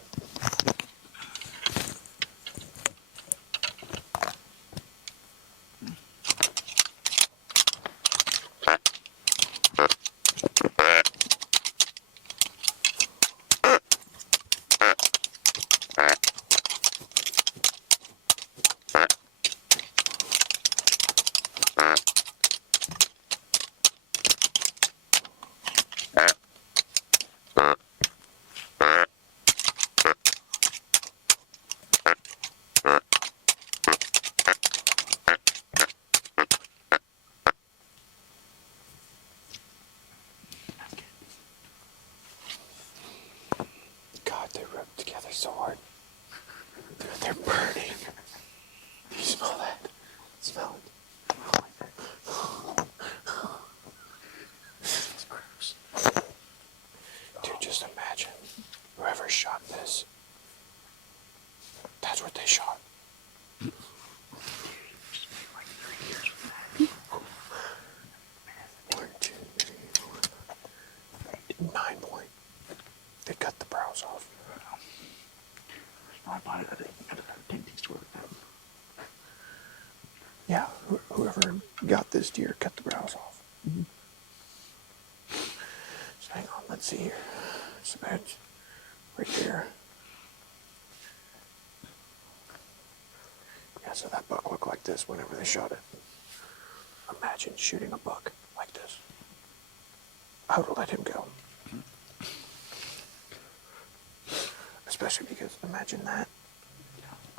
God, they rubbed together so hard. Dude, they're burning. Do you smell that? Smell it. It's gross. Dude, just imagine whoever shot this. That's what they shot. Like 3 years from that. 1, 2, 3, 4. 9 point. They cut the brows off. No, I bought it at a painting store with that. Yeah, whoever got this deer cut the brows off. Mm-hmm. So hang on, let's see here. It's about right there. Yeah, so that buck looked like this whenever they shot it. Imagine shooting a buck like this. I would have let him go. Especially because imagine that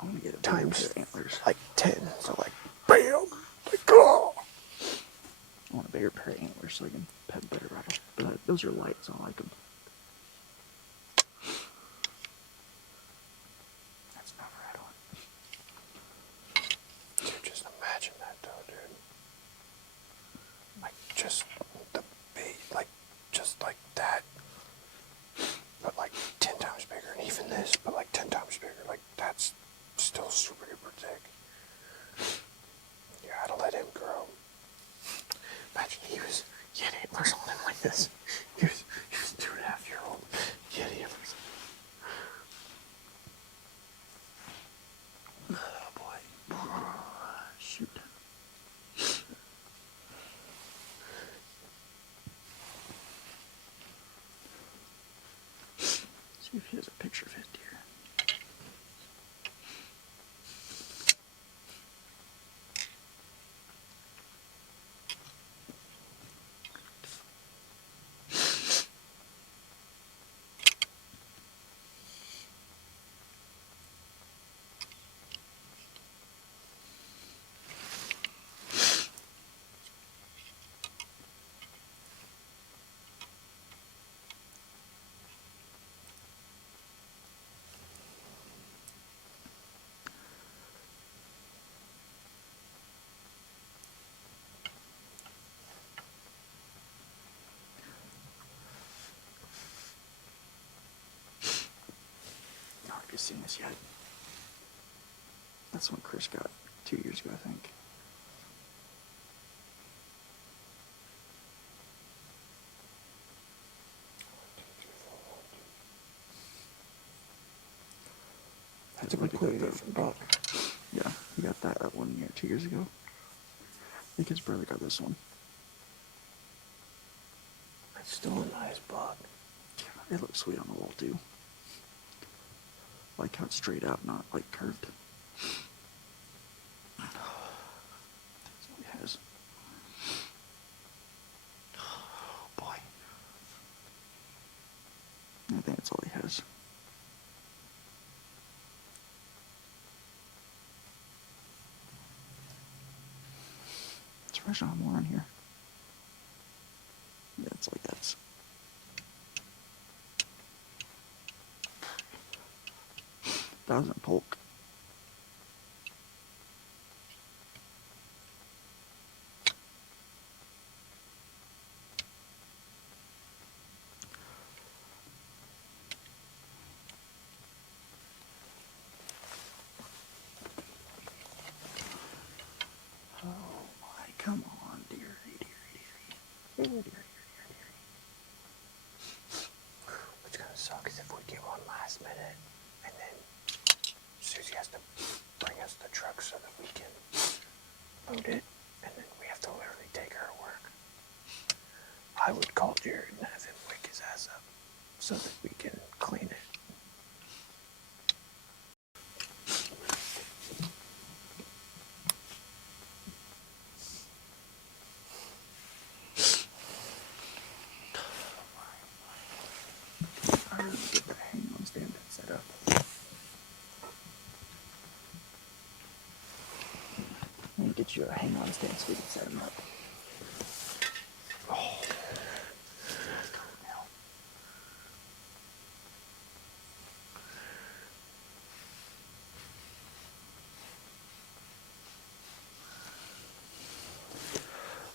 I'm gonna get a times pair of antlers. like 10. So like, bam! Like, oh! I want a bigger pair of antlers so I can pet better rattle. But those are light, so I like them. That's not rattling. seen this yet. That's one Chris got 2 years ago, I think. That's a completely different buck. Yeah, he got that 1 year, 2 years ago. I think his brother got this one. That's still a nice buck. Yeah, it looks sweet on the wall too. Like how it's straight out, not like curved. That's all he has. Oh boy. I think that's all he has. Is Rashawn Moore in here? Yeah, it's like that's. That was in Polk. Oh my, come on, dearie. What's gonna suck is if we get one last minute and then Susie has to bring us the truck so that we can load it, and then we have to literally take her to work. I would call Jared and have him wake his ass up so that we can clean it. I really get that hang-on stand set up. Let me get you a hang-on stand so we can set him up. Oh. Now.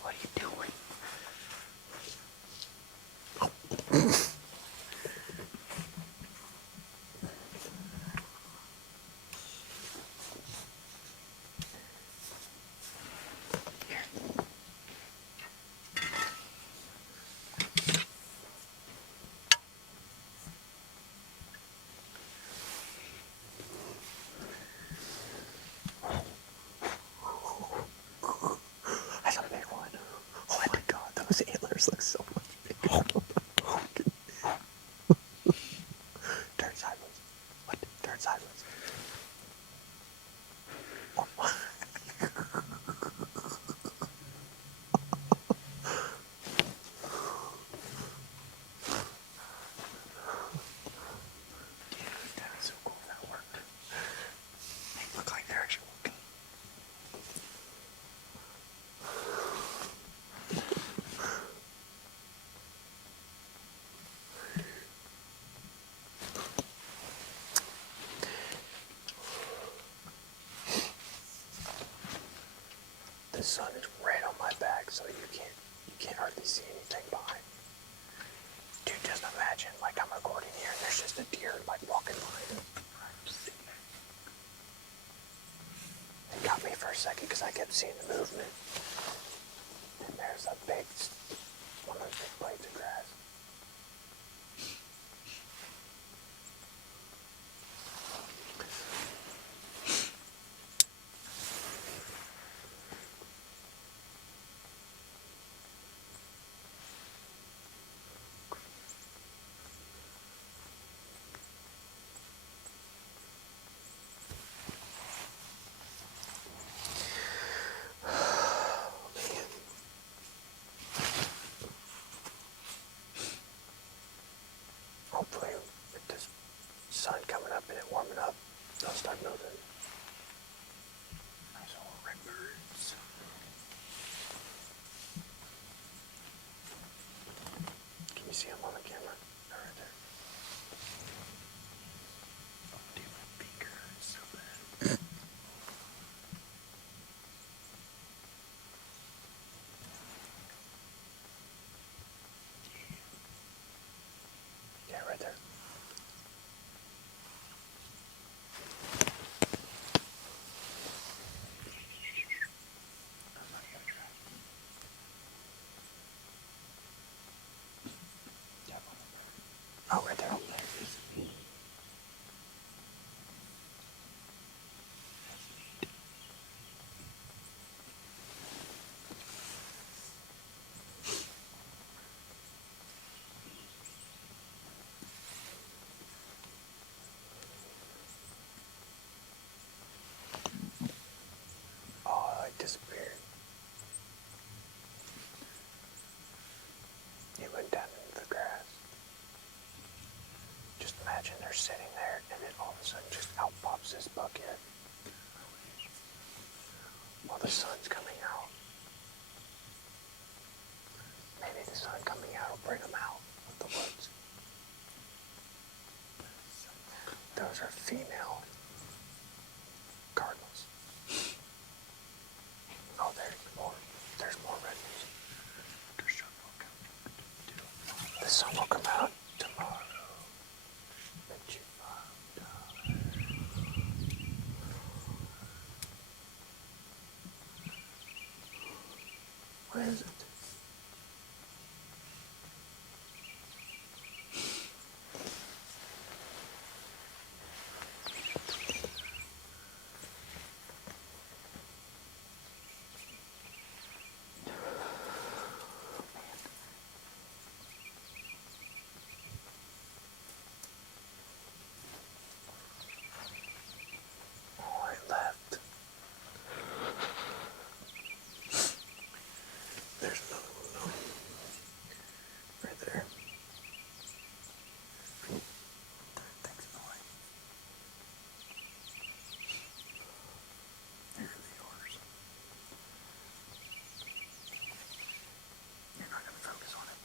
What are you doing? That's a big one. Oh my god, those antlers look so much bigger. Turn sideways. What? Turn sideways. Oh my. Dude, that is so cool if that worked. They look like they're actually working. The sun is right on my back, so you can't hardly see anything behind me. Dude, just imagine, like I'm recording here, and there's just a deer like walking behind us. It got me for a second because I kept seeing the movement. And there's a big, one of those big blades of grass. the sun's coming out. Maybe the sun coming out will bring them out of the woods. Those are female cardinals. Oh, there's more. There's more redwoods. The sun will come out tomorrow. Bet you $5. Where is it? Oh, it left. There's another one though. Right there. Thanks, Noy. Here are the yours. You're not going to focus on it.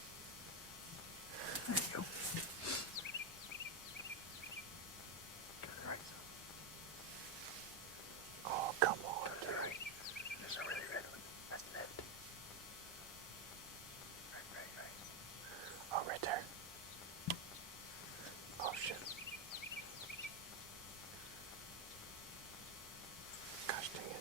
There you go. Go to the right side. Oh, come on, dude. There's a really red one. That's nipped. Right. Oh, right there. Oh, shit. Gosh dang it.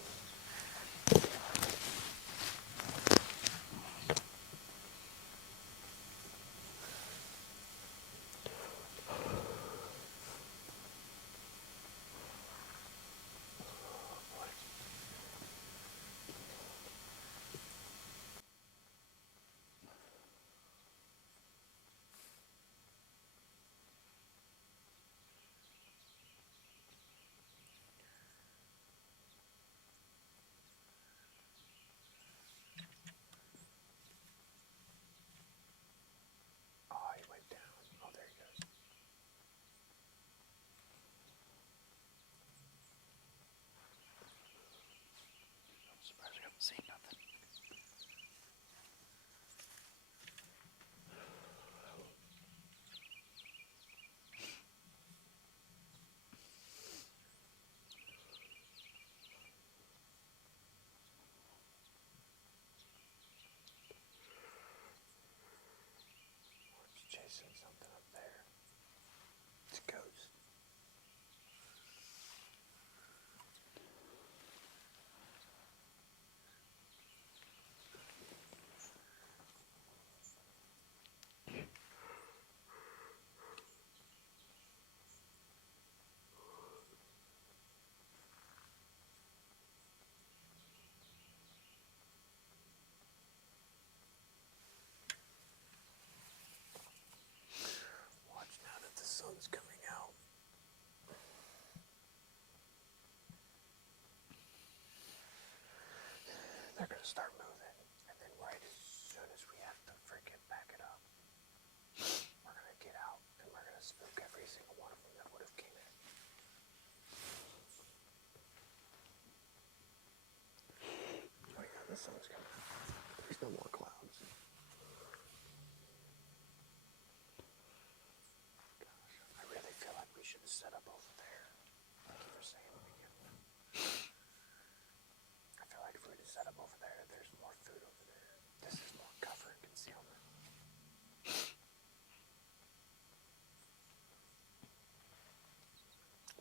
Oh, he went down. Oh, there he goes. I'm surprised we haven't seen nothing. It's chasing something up there. It's a ghost. Watch now that the sun's coming out. They're gonna start moving, and then right as soon as we have to freaking back it up, we're gonna get out and we're gonna spook every single one of them that would have came in. Oh yeah, the sun's coming out. There's no more clouds. Gosh, I really feel like we should set up over there. Like you were saying again. I feel like if we were to set up over there, there's more food over there. This is more cover and concealment.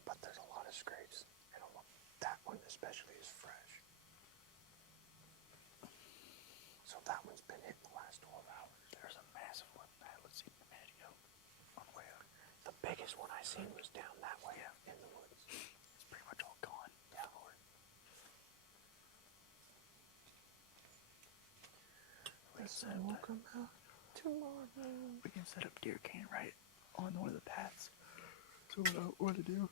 But there's a lot of scrapes, and that one especially is fresh. So that one's been hit in the last 12 hours. There's a massive one I had seen a minute ago on the way out. The biggest one I seen was down that way in the woods. It's pretty much all gone. Yeah, Lord. The sun will come out tomorrow. We can set up deer can right on one of the paths. So what I want to do,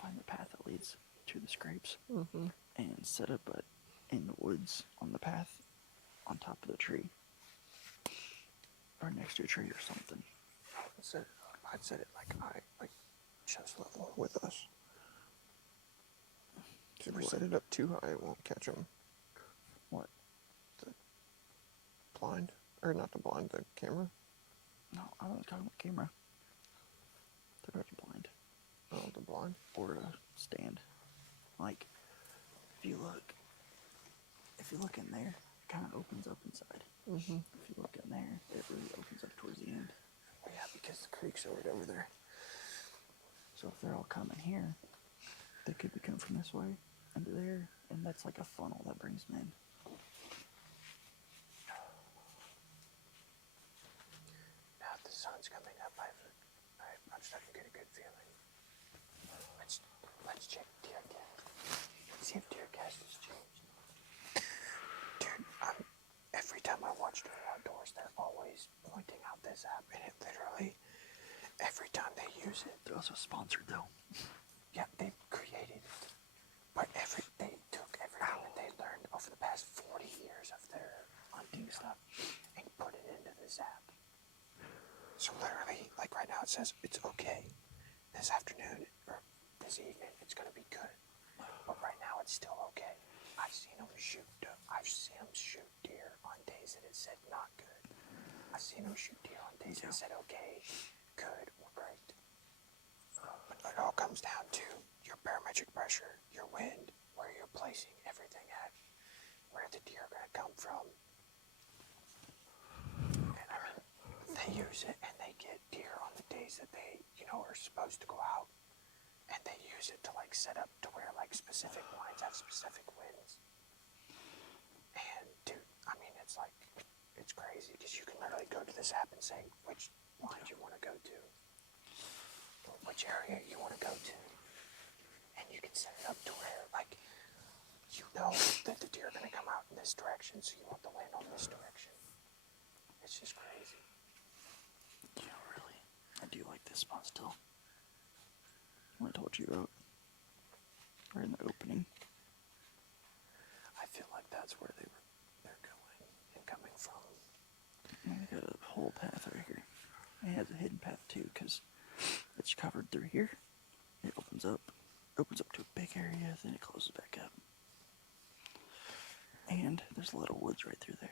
find the path that leads to the scrapes and set up in the woods on the path on top of the tree or next to a tree or something. I'd set it like chest level with us. If we set it up too high, it won't catch them. What? The blind, or not the blind, the camera. No, I was talking about camera. They're already blind. Oh, the blind. Or a stand. Like, if you look in there, it kind of opens up inside. Mm-hmm. If you look in there, it really opens up towards the end. Oh, yeah, because the creek's right over there. So if they're all coming here, they could be coming from this way into there, and that's like a funnel that brings them in. Now the sun's coming up. I'm starting to get a good feeling. Let's check DeerCast. See if DeerCast has changed. Dude, every time I watch Door Outdoors, they're always pointing out this app, and it literally, every time they use it. They're also sponsored though. Yeah, they created it. But they took everything that they learned over the past 40 years of their hunting stuff and put it into this app. So literally, like right now it says it's okay. This afternoon or this evening it's gonna be good. But right now it's still okay. I've seen them shoot deer on days that it said not good. I've seen them shoot deer on days that said okay, good, or great. But it all comes down to your barometric pressure, your wind, where you're placing everything at, where the deer are gonna come from. And I mean, they use it and they get deer on the days that they, are supposed to go out. And they use it to like set up to where like specific lines have specific winds. And dude, I mean, it's crazy because you can literally go to this app and say which lines you want to go to, or which area you want to go to, and you can set it up to where like that the deer are going to come out in this direction, so you want the wind on this direction. It's just crazy. Yeah, really. I do like this spot still. What I told you about. Right in the opening. I feel like that's where they're going and coming from. And they got a whole path right here. It has a hidden path too, because it's covered through here. It opens up to a big area, then it closes back up. And there's a lot of woods right through there.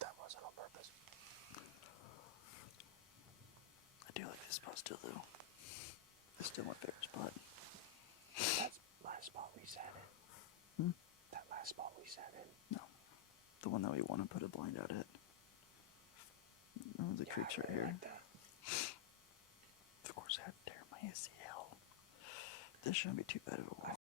That wasn't on purpose. I do like this spot still though. It's still my favorite spot. That's last spot we sat in. Hmm? That last spot we sat in. No. The one that we want to put a blind out at. Remember the Yeah, creek's I right really here? like that. Of course I had to tear my ACL. This shouldn't be too bad of a I